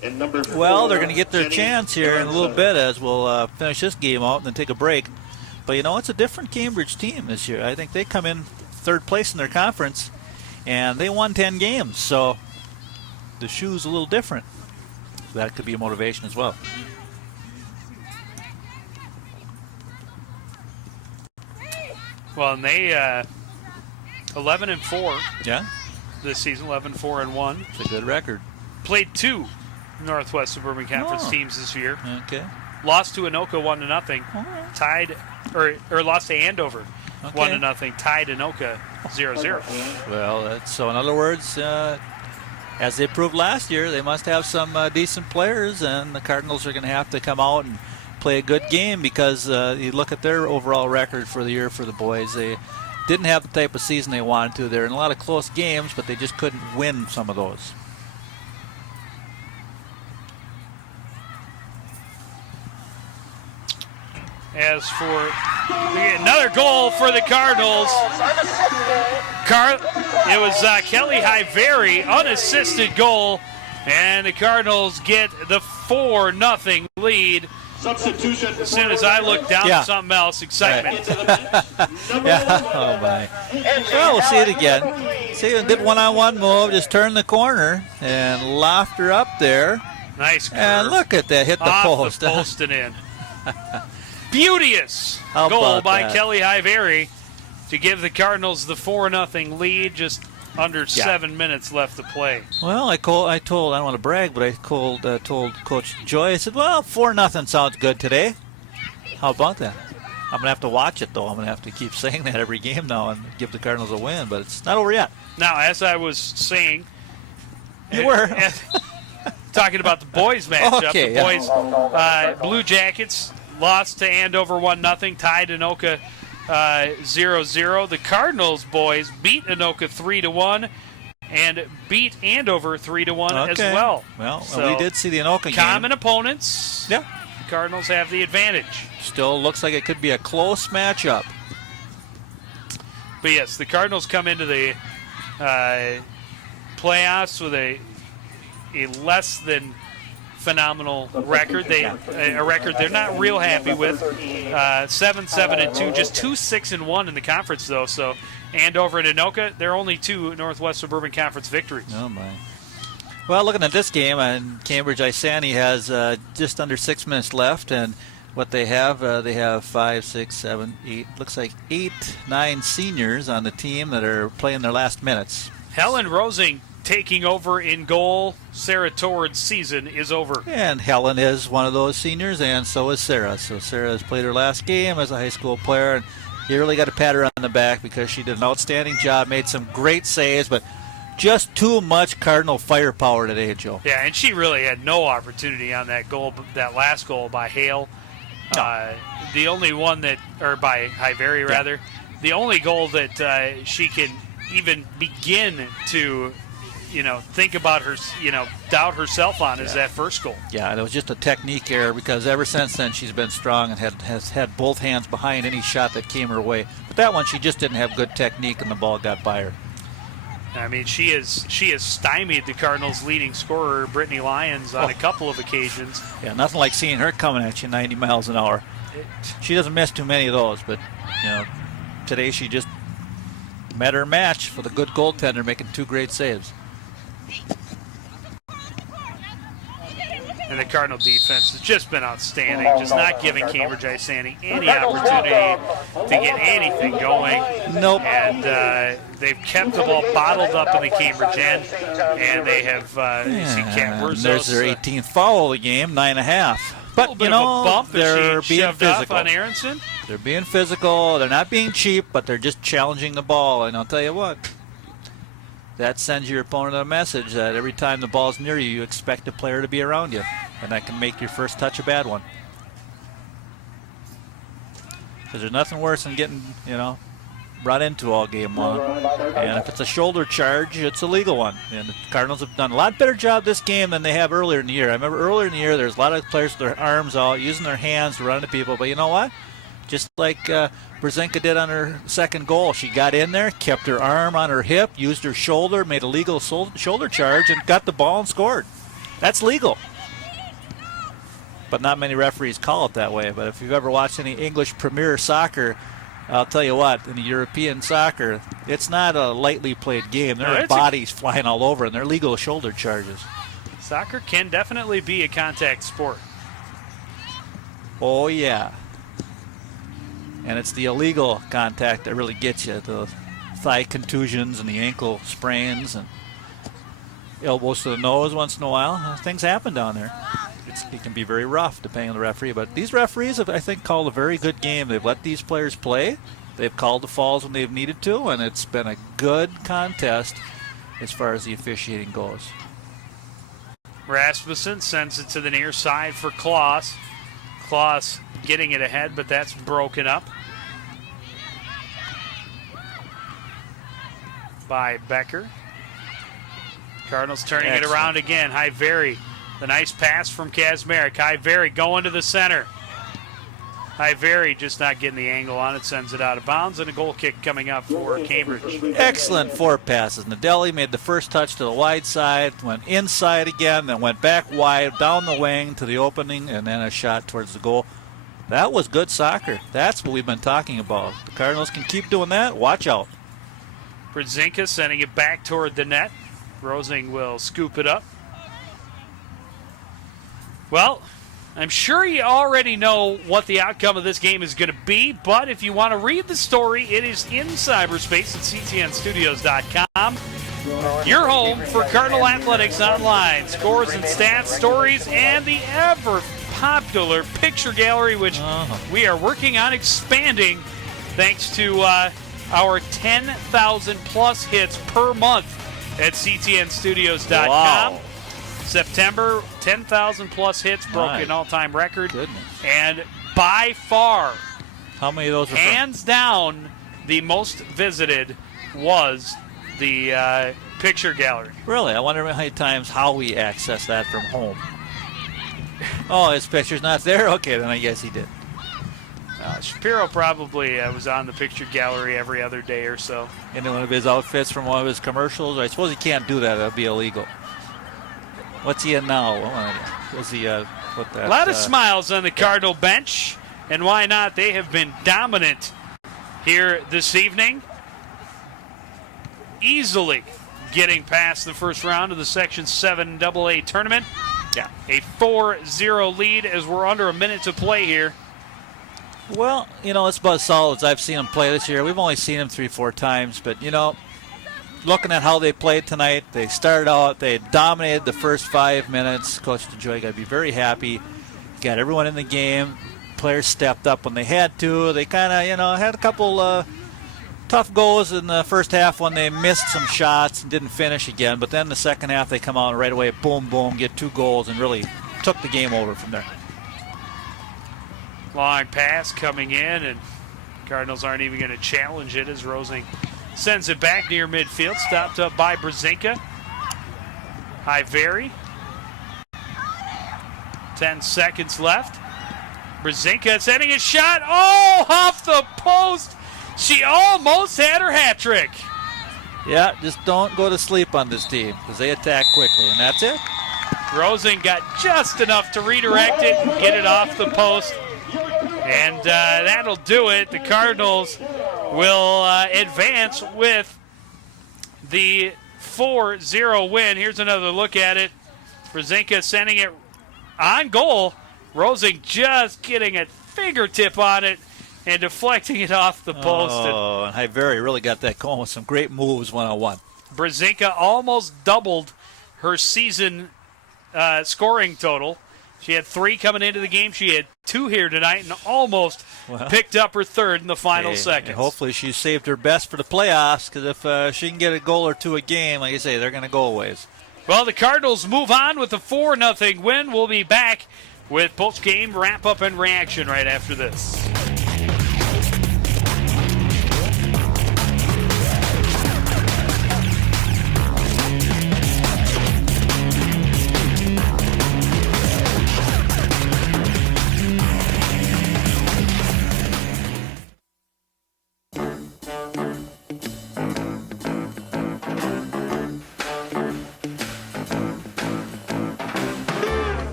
Well, they're going to get their chance here in a little bit as we'll finish this game out and then take a break. But, you know, it's a different Cambridge team this year. I think they come in third place in their conference, and they won 10 games. So the shoe's a little different. That could be a motivation as well. Well, and they 11-4. Yeah. This season, 11-4-1. It's a good record. Played two Northwest Suburban Conference teams this year. Okay. Lost to Anoka 1-0. Tied or lost to Andover 1-0. Tied Anoka 0-0. Well, so in other words, as they proved last year, they must have some decent players, and the Cardinals are going to have to come out and play a good game because you look at their overall record for the year for the boys. They didn't have the type of season they wanted to. They're in a lot of close games, but they just couldn't win some of those. As for another goal for the Cardinals, it was Kelly Highberry, unassisted goal, and the Cardinals get the 4-0 lead. Substitution. As soon as I look down to something else, excitement. Oh my! Well, we'll see it again. See, a good one-on-one move. Just turn the corner and loft her up there. Nice curve. And look at that, hit the post. The post and in. Beauteous How goal about by that? Kelly Highberry to give the Cardinals the 4-0 lead. Just under 7 minutes left to play. Well, I told, I don't want to brag, but I told Coach Joy, I said, well, 4-0 sounds good today. How about that? I'm going to have to watch it, though. I'm going to have to keep saying that every game now and give the Cardinals a win, but it's not over yet. Now, as I was saying, you were talking about the boys matchup. Okay, the boys, Blue Jackets lost to Andover 1-0, tied Anoka 0-0. The Cardinals boys beat Anoka 3-1. and beat Andover 3-1 as well. Well, so we did see the Anoka game. Common opponents. Yeah. The Cardinals have the advantage. Still looks like it could be a close matchup. But yes, the Cardinals come into the playoffs with a less than phenomenal record. A record they're not real happy with. 7-7-2, just 2-6-1 in the conference though. So Andover and Anoka, they're only 2 Northwest Suburban Conference victories. Oh my. Well, looking at this game, and Cambridge Isani has just under 6 minutes left, and what they have 5, 6, 7, 8, looks like 8, 9 seniors on the team that are playing their last minutes. Helen Rosing taking over in goal. Sarah Tord's season is over. And Helen is one of those seniors, and so is Sarah. So Sarah has played her last game as a high school player, and you really got to pat her on the back because she did an outstanding job, made some great saves, but just too much Cardinal firepower today, Joe. Yeah, and she really had no opportunity on that goal, that last goal by Hale. No. The only one that, or by Highbury rather, the only goal that she can even begin to, think about her, doubt herself on is that first goal. Yeah, and it was just a technique error because ever since then she's been strong and has had both hands behind any shot that came her way. But that one she just didn't have good technique and the ball got by her. I mean, she has stymied the Cardinals' leading scorer, Brittany Lyons, on a couple of occasions. Yeah, nothing like seeing her coming at you 90 miles an hour. She doesn't miss too many of those, but today she just met her match for the good goaltender, making 2 great saves. And the Cardinal defense has just been outstanding, just not giving Cambridge Isani any opportunity to get anything going. Nope. And they've kept the ball bottled up in the Cambridge end, and they have, there's their 18th foul of the game, 9.5. But, bit of a bump they're she being shoved physical. off on Aronson. They're being physical. They're not being cheap, but they're just challenging the ball. And I'll tell you what, that sends your opponent a message that every time the ball's near you, you expect a player to be around you. And that can make your first touch a bad one. Because there's nothing worse than getting, brought into all game long. And if it's a shoulder charge, it's a legal one. And the Cardinals have done a lot better job this game than they have earlier in the year. I remember earlier in the year, there's a lot of players with their arms out, using their hands to run into people. But you know what? Just like Brzezinska did on her second goal. She got in there, kept her arm on her hip, used her shoulder, made a legal shoulder charge, and got the ball and scored. That's legal. But not many referees call it that way. But if you've ever watched any English Premier Soccer, I'll tell you what, in the European soccer, it's not a lightly played game. There are bodies flying all over, and they're legal shoulder charges. Soccer can definitely be a contact sport. Oh, yeah. And it's the illegal contact that really gets you. The thigh contusions and the ankle sprains and elbows to the nose once in a while. Things happen down there. It can be very rough depending on the referee. But these referees have, I think, called a very good game. They've let these players play. They've called the falls when they've needed to. And it's been a good contest as far as the officiating goes. Rasmussen sends it to the near side for Klaus. Klaus getting it ahead, but that's broken up by Becker. Cardinals turning it around again. Highbury, the nice pass from Kazmarek. Highbury going to the center. Highbury just not getting the angle on it, sends it out of bounds, and a goal kick coming up for Cambridge. Excellent 4 passes. Nadelli made the first touch to the wide side, went inside again, then went back wide, down the wing to the opening, and then a shot towards the goal. That was good soccer. That's what we've been talking about. The Cardinals can keep doing that. Watch out. Brzezinska sending it back toward the net. Rosing will scoop it up. Well, I'm sure you already know what the outcome of this game is going to be, but if you want to read the story, it is in cyberspace at ctnstudios.com. Your home for Cardinal Athletics Online. Scores and stats, stories, and the ever-popular picture gallery, which we are working on expanding thanks to our 10,000-plus hits per month at ctnstudios.com. Wow. September, 10,000-plus hits, broke an all-time record. Goodness. And by far, how many of those are hands down, the most visited was the picture gallery. Really? I wonder how many times how we access that from home. Oh, his picture's not there? Okay, then I guess he did. Shapiro probably was on the picture gallery every other day or so. In one of his outfits from one of his commercials? I suppose he can't do that. That would be illegal. What's he in now? Was he with that? A lot of smiles on the Cardinal bench, and why not? They have been dominant here this evening. Easily getting past the first round of the Section 7 AA tournament. Yeah. A 4-0 lead as we're under a minute to play here. Well, it's about as solid as I've seen them play this year. We've only seen them 3-4 times, but, looking at how they played tonight, they started out, they dominated the first 5 minutes. Coach DeJoy got to be very happy. Got everyone in the game. Players stepped up when they had to. They kind of, had a couple tough goals in the first half when they missed some shots and didn't finish again. But then the second half, they come out and right away, boom, boom, get 2 goals and really took the game over from there. Long pass coming in, and Cardinals aren't even going to challenge it as Rosing sends it back near midfield. Stopped up by Brzezinka. Iveri. 10 seconds left. Brzezinka setting a shot. Oh, off the post. She almost had her hat trick. Yeah, just don't go to sleep on this team because they attack quickly, and that's it. Rosing got just enough to redirect it and get it off the post. And that'll do it. The Cardinals will advance with the 4-0 win. Here's another look at it. Brzezinka sending it on goal. Rosing just getting a fingertip on it and deflecting it off the post. Oh, and Iveri really got that going with some great moves one-on-one. Brzezinka almost doubled her season scoring total. She had 3 coming into the game. She had 2 here tonight and almost picked up her 3rd in the final seconds. And hopefully she saved her best for the playoffs because if she can get a goal or 2 a game, like I say, they're going to go a ways. Well, the Cardinals move on with a 4-0 win. We'll be back with post-game wrap-up and reaction right after this.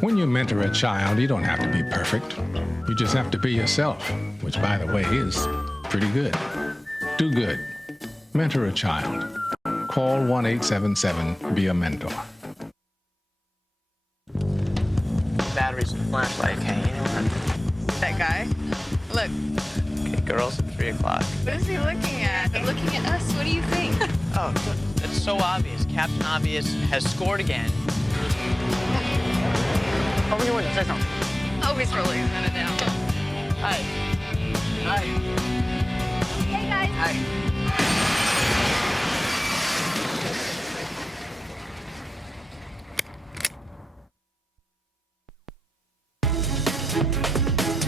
When you mentor a child, you don't have to be perfect. You just have to be yourself, which, by the way, is pretty good. Do good. Mentor a child. Call 1-877-BE-A-MENTOR. Batteries and flashlight, okay, you know what? That guy? Look. Okay, girls at 3 o'clock. What is he looking at? They're looking at us. What do you think? Oh, it's so obvious. Captain Obvious has scored again. What were you doing? Say something. Oh, he's really using it now. Hi. Hi. Hey, guys. Hi.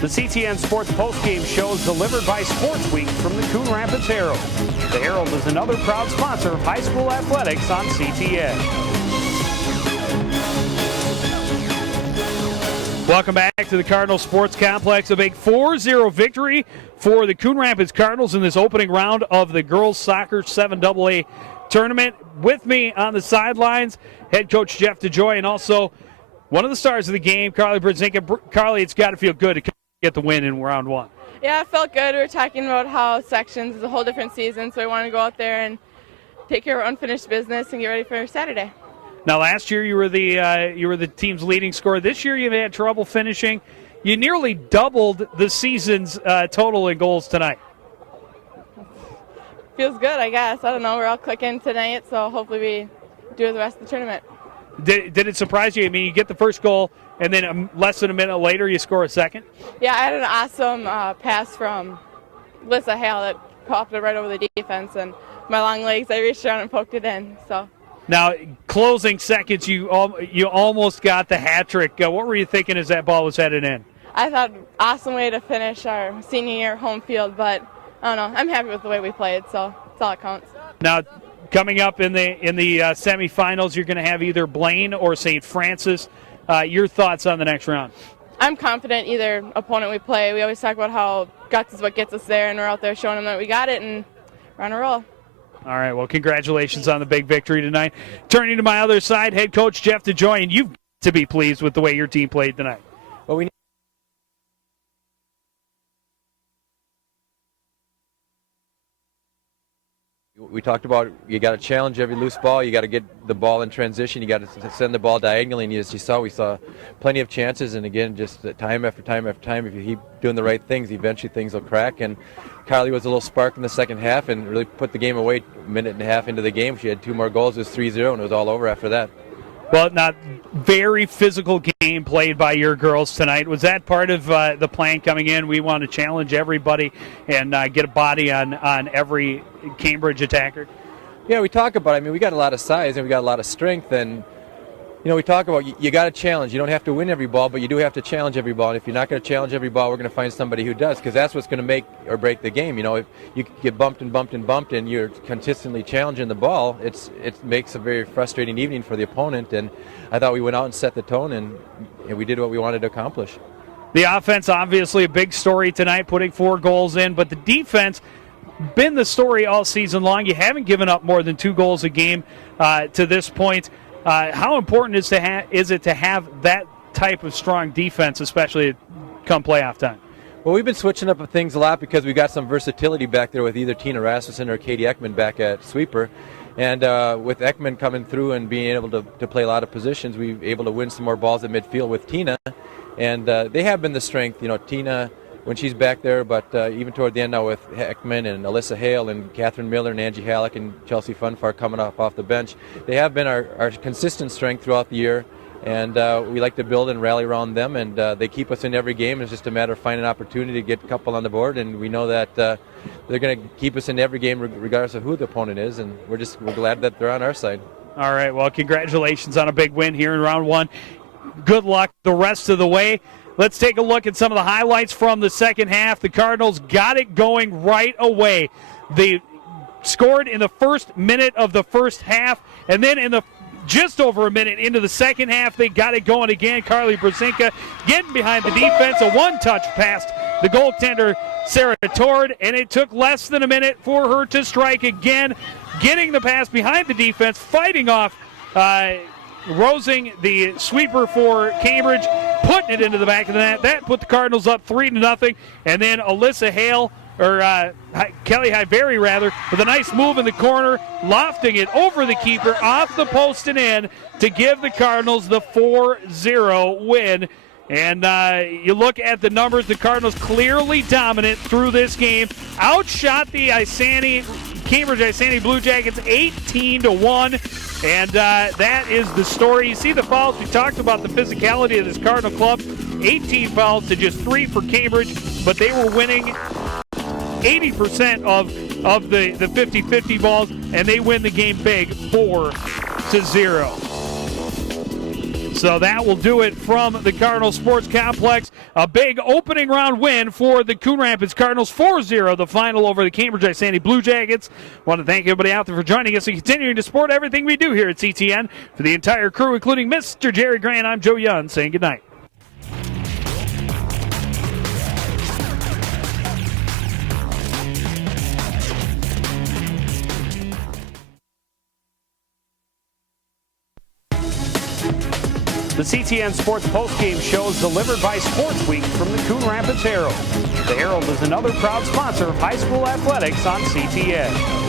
The CTN Sports postgame show is delivered by Sports Week from the Coon Rapids Herald. The Herald is another proud sponsor of high school athletics on CTN. Welcome back to the Cardinal Sports Complex. A big 4-0 victory for the Coon Rapids Cardinals in this opening round of the girls soccer 7AA tournament. With me on the sidelines, head coach Jeff DeJoy, and also one of the stars of the game, Carly Brzezinka. Carly, it's got to feel good to get the win in round 1. Yeah, it felt good. We were talking about how sections is a whole different season, so we want to go out there and take care of unfinished business and get ready for Saturday. Now, last year you were the team's leading scorer. This year you've had trouble finishing. You nearly doubled the season's total in goals tonight. Feels good, I guess. I don't know. We're all clicking tonight, so hopefully we do the rest of the tournament. Did it surprise you? I mean, you get the first goal, and then less than a minute later you score a second? Yeah, I had an awesome pass from Lissa Hale that popped it right over the defense, and my long legs, I reached around and poked it in. So Now, closing seconds, you almost got the hat trick. What were you thinking as that ball was headed in? I thought awesome way to finish our senior year home field, but I don't know. I'm happy with the way we played, so that's all that counts. Now, coming up in the semifinals, you're going to have either Blaine or St. Francis. Your thoughts on the next round? I'm confident either opponent we play. We always talk about how guts is what gets us there, and we're out there showing them that we got it, and we're on a roll. All right, well, congratulations on the big victory tonight. Turning to my other side, head coach Jeff DeJoy, and you've got to be pleased with the way your team played tonight. Well, we talked about you got to challenge every loose ball. You got to get the ball in transition. You got to send the ball diagonally. And as you saw, we saw plenty of chances. And again, just time after time after time, if you keep doing the right things, eventually things will crack. And Carly was a little spark in the second half and really put the game away a minute and a half into the game. She had 2 more goals. It was 3-0, and it was all over after that. Well, not very physical game played by your girls tonight. Was that part of the plan coming in? We want to challenge everybody and get a body on every Cambridge attacker? Yeah, we talk about it. I mean, we got a lot of size and we got a lot of strength. And, you know, we talk about you got to challenge. You don't have to win every ball, but you do have to challenge every ball. And if you're not going to challenge every ball, we're going to find somebody who does, because that's what's going to make or break the game. You know, if you get bumped and bumped and bumped and you're consistently challenging the ball, it makes a very frustrating evening for the opponent. And I thought we went out and set the tone, and we did what we wanted to accomplish. The offense, obviously a big story tonight, putting 4 goals in, but the defense been the story all season long. You haven't given up more than 2 goals a game to this point. How important is it to have that type of strong defense, especially come playoff time? Well, we've been switching up things a lot because we've got some versatility back there with either Tina Rasmussen or Katie Ekman back at sweeper. And with Ekman coming through and being able to play a lot of positions, we've been able to win some more balls at midfield with Tina. And they have been the strength. You know, Tina, when she's back there, but even toward the end now with Ekman and Alyssa Hale and Catherine Miller and Angie Halleck and Chelsea Funfar coming off the bench, they have been our consistent strength throughout the year, and we like to build and rally around them, and they keep us in every game. It's just a matter of finding an opportunity to get a couple on the board, and we know that they're going to keep us in every game regardless of who the opponent is, and we're glad that they're on our side. All right, well, congratulations on a big win here in round 1. Good luck the rest of the way. Let's take a look at some of the highlights from the second half. The Cardinals got it going right away. They scored in the first minute of the first half, and then in the just over a minute into the second half, they got it going again. Carly Brzezinka getting behind the defense, a one-touch past the goaltender Sarah Tord, and it took less than a minute for her to strike again, getting the pass behind the defense, fighting off Rosing, the sweeper for Cambridge, putting it into the back of the net. That put the Cardinals up 3-0. And then Alyssa Hale, or Kelly Highberry rather, with a nice move in the corner, lofting it over the keeper, off the post and in to give the Cardinals the 4-0 win. And you look at the numbers, the Cardinals clearly dominant through this game. Outshot the Cambridge Isani Blue Jackets 18-1. And that is the story. You see the fouls. We talked about the physicality of this Cardinal club. 18 fouls to just 3 for Cambridge, but they were winning 80% of the 50-50 balls, and they win the game big, 4-0. So that will do it from the Cardinal Sports Complex. A big opening round win for the Coon Rapids Cardinals, 4-0, the final over the Cambridge Isani Blue Jackets. Want to thank everybody out there for joining us and continuing to support everything we do here at CTN. For the entire crew, including Mr. Jerry Grant, I'm Joe Young, saying goodnight. The CTN Sports Postgame Show is delivered by Sports Week from the Coon Rapids Herald. The Herald is another proud sponsor of high school athletics on CTN.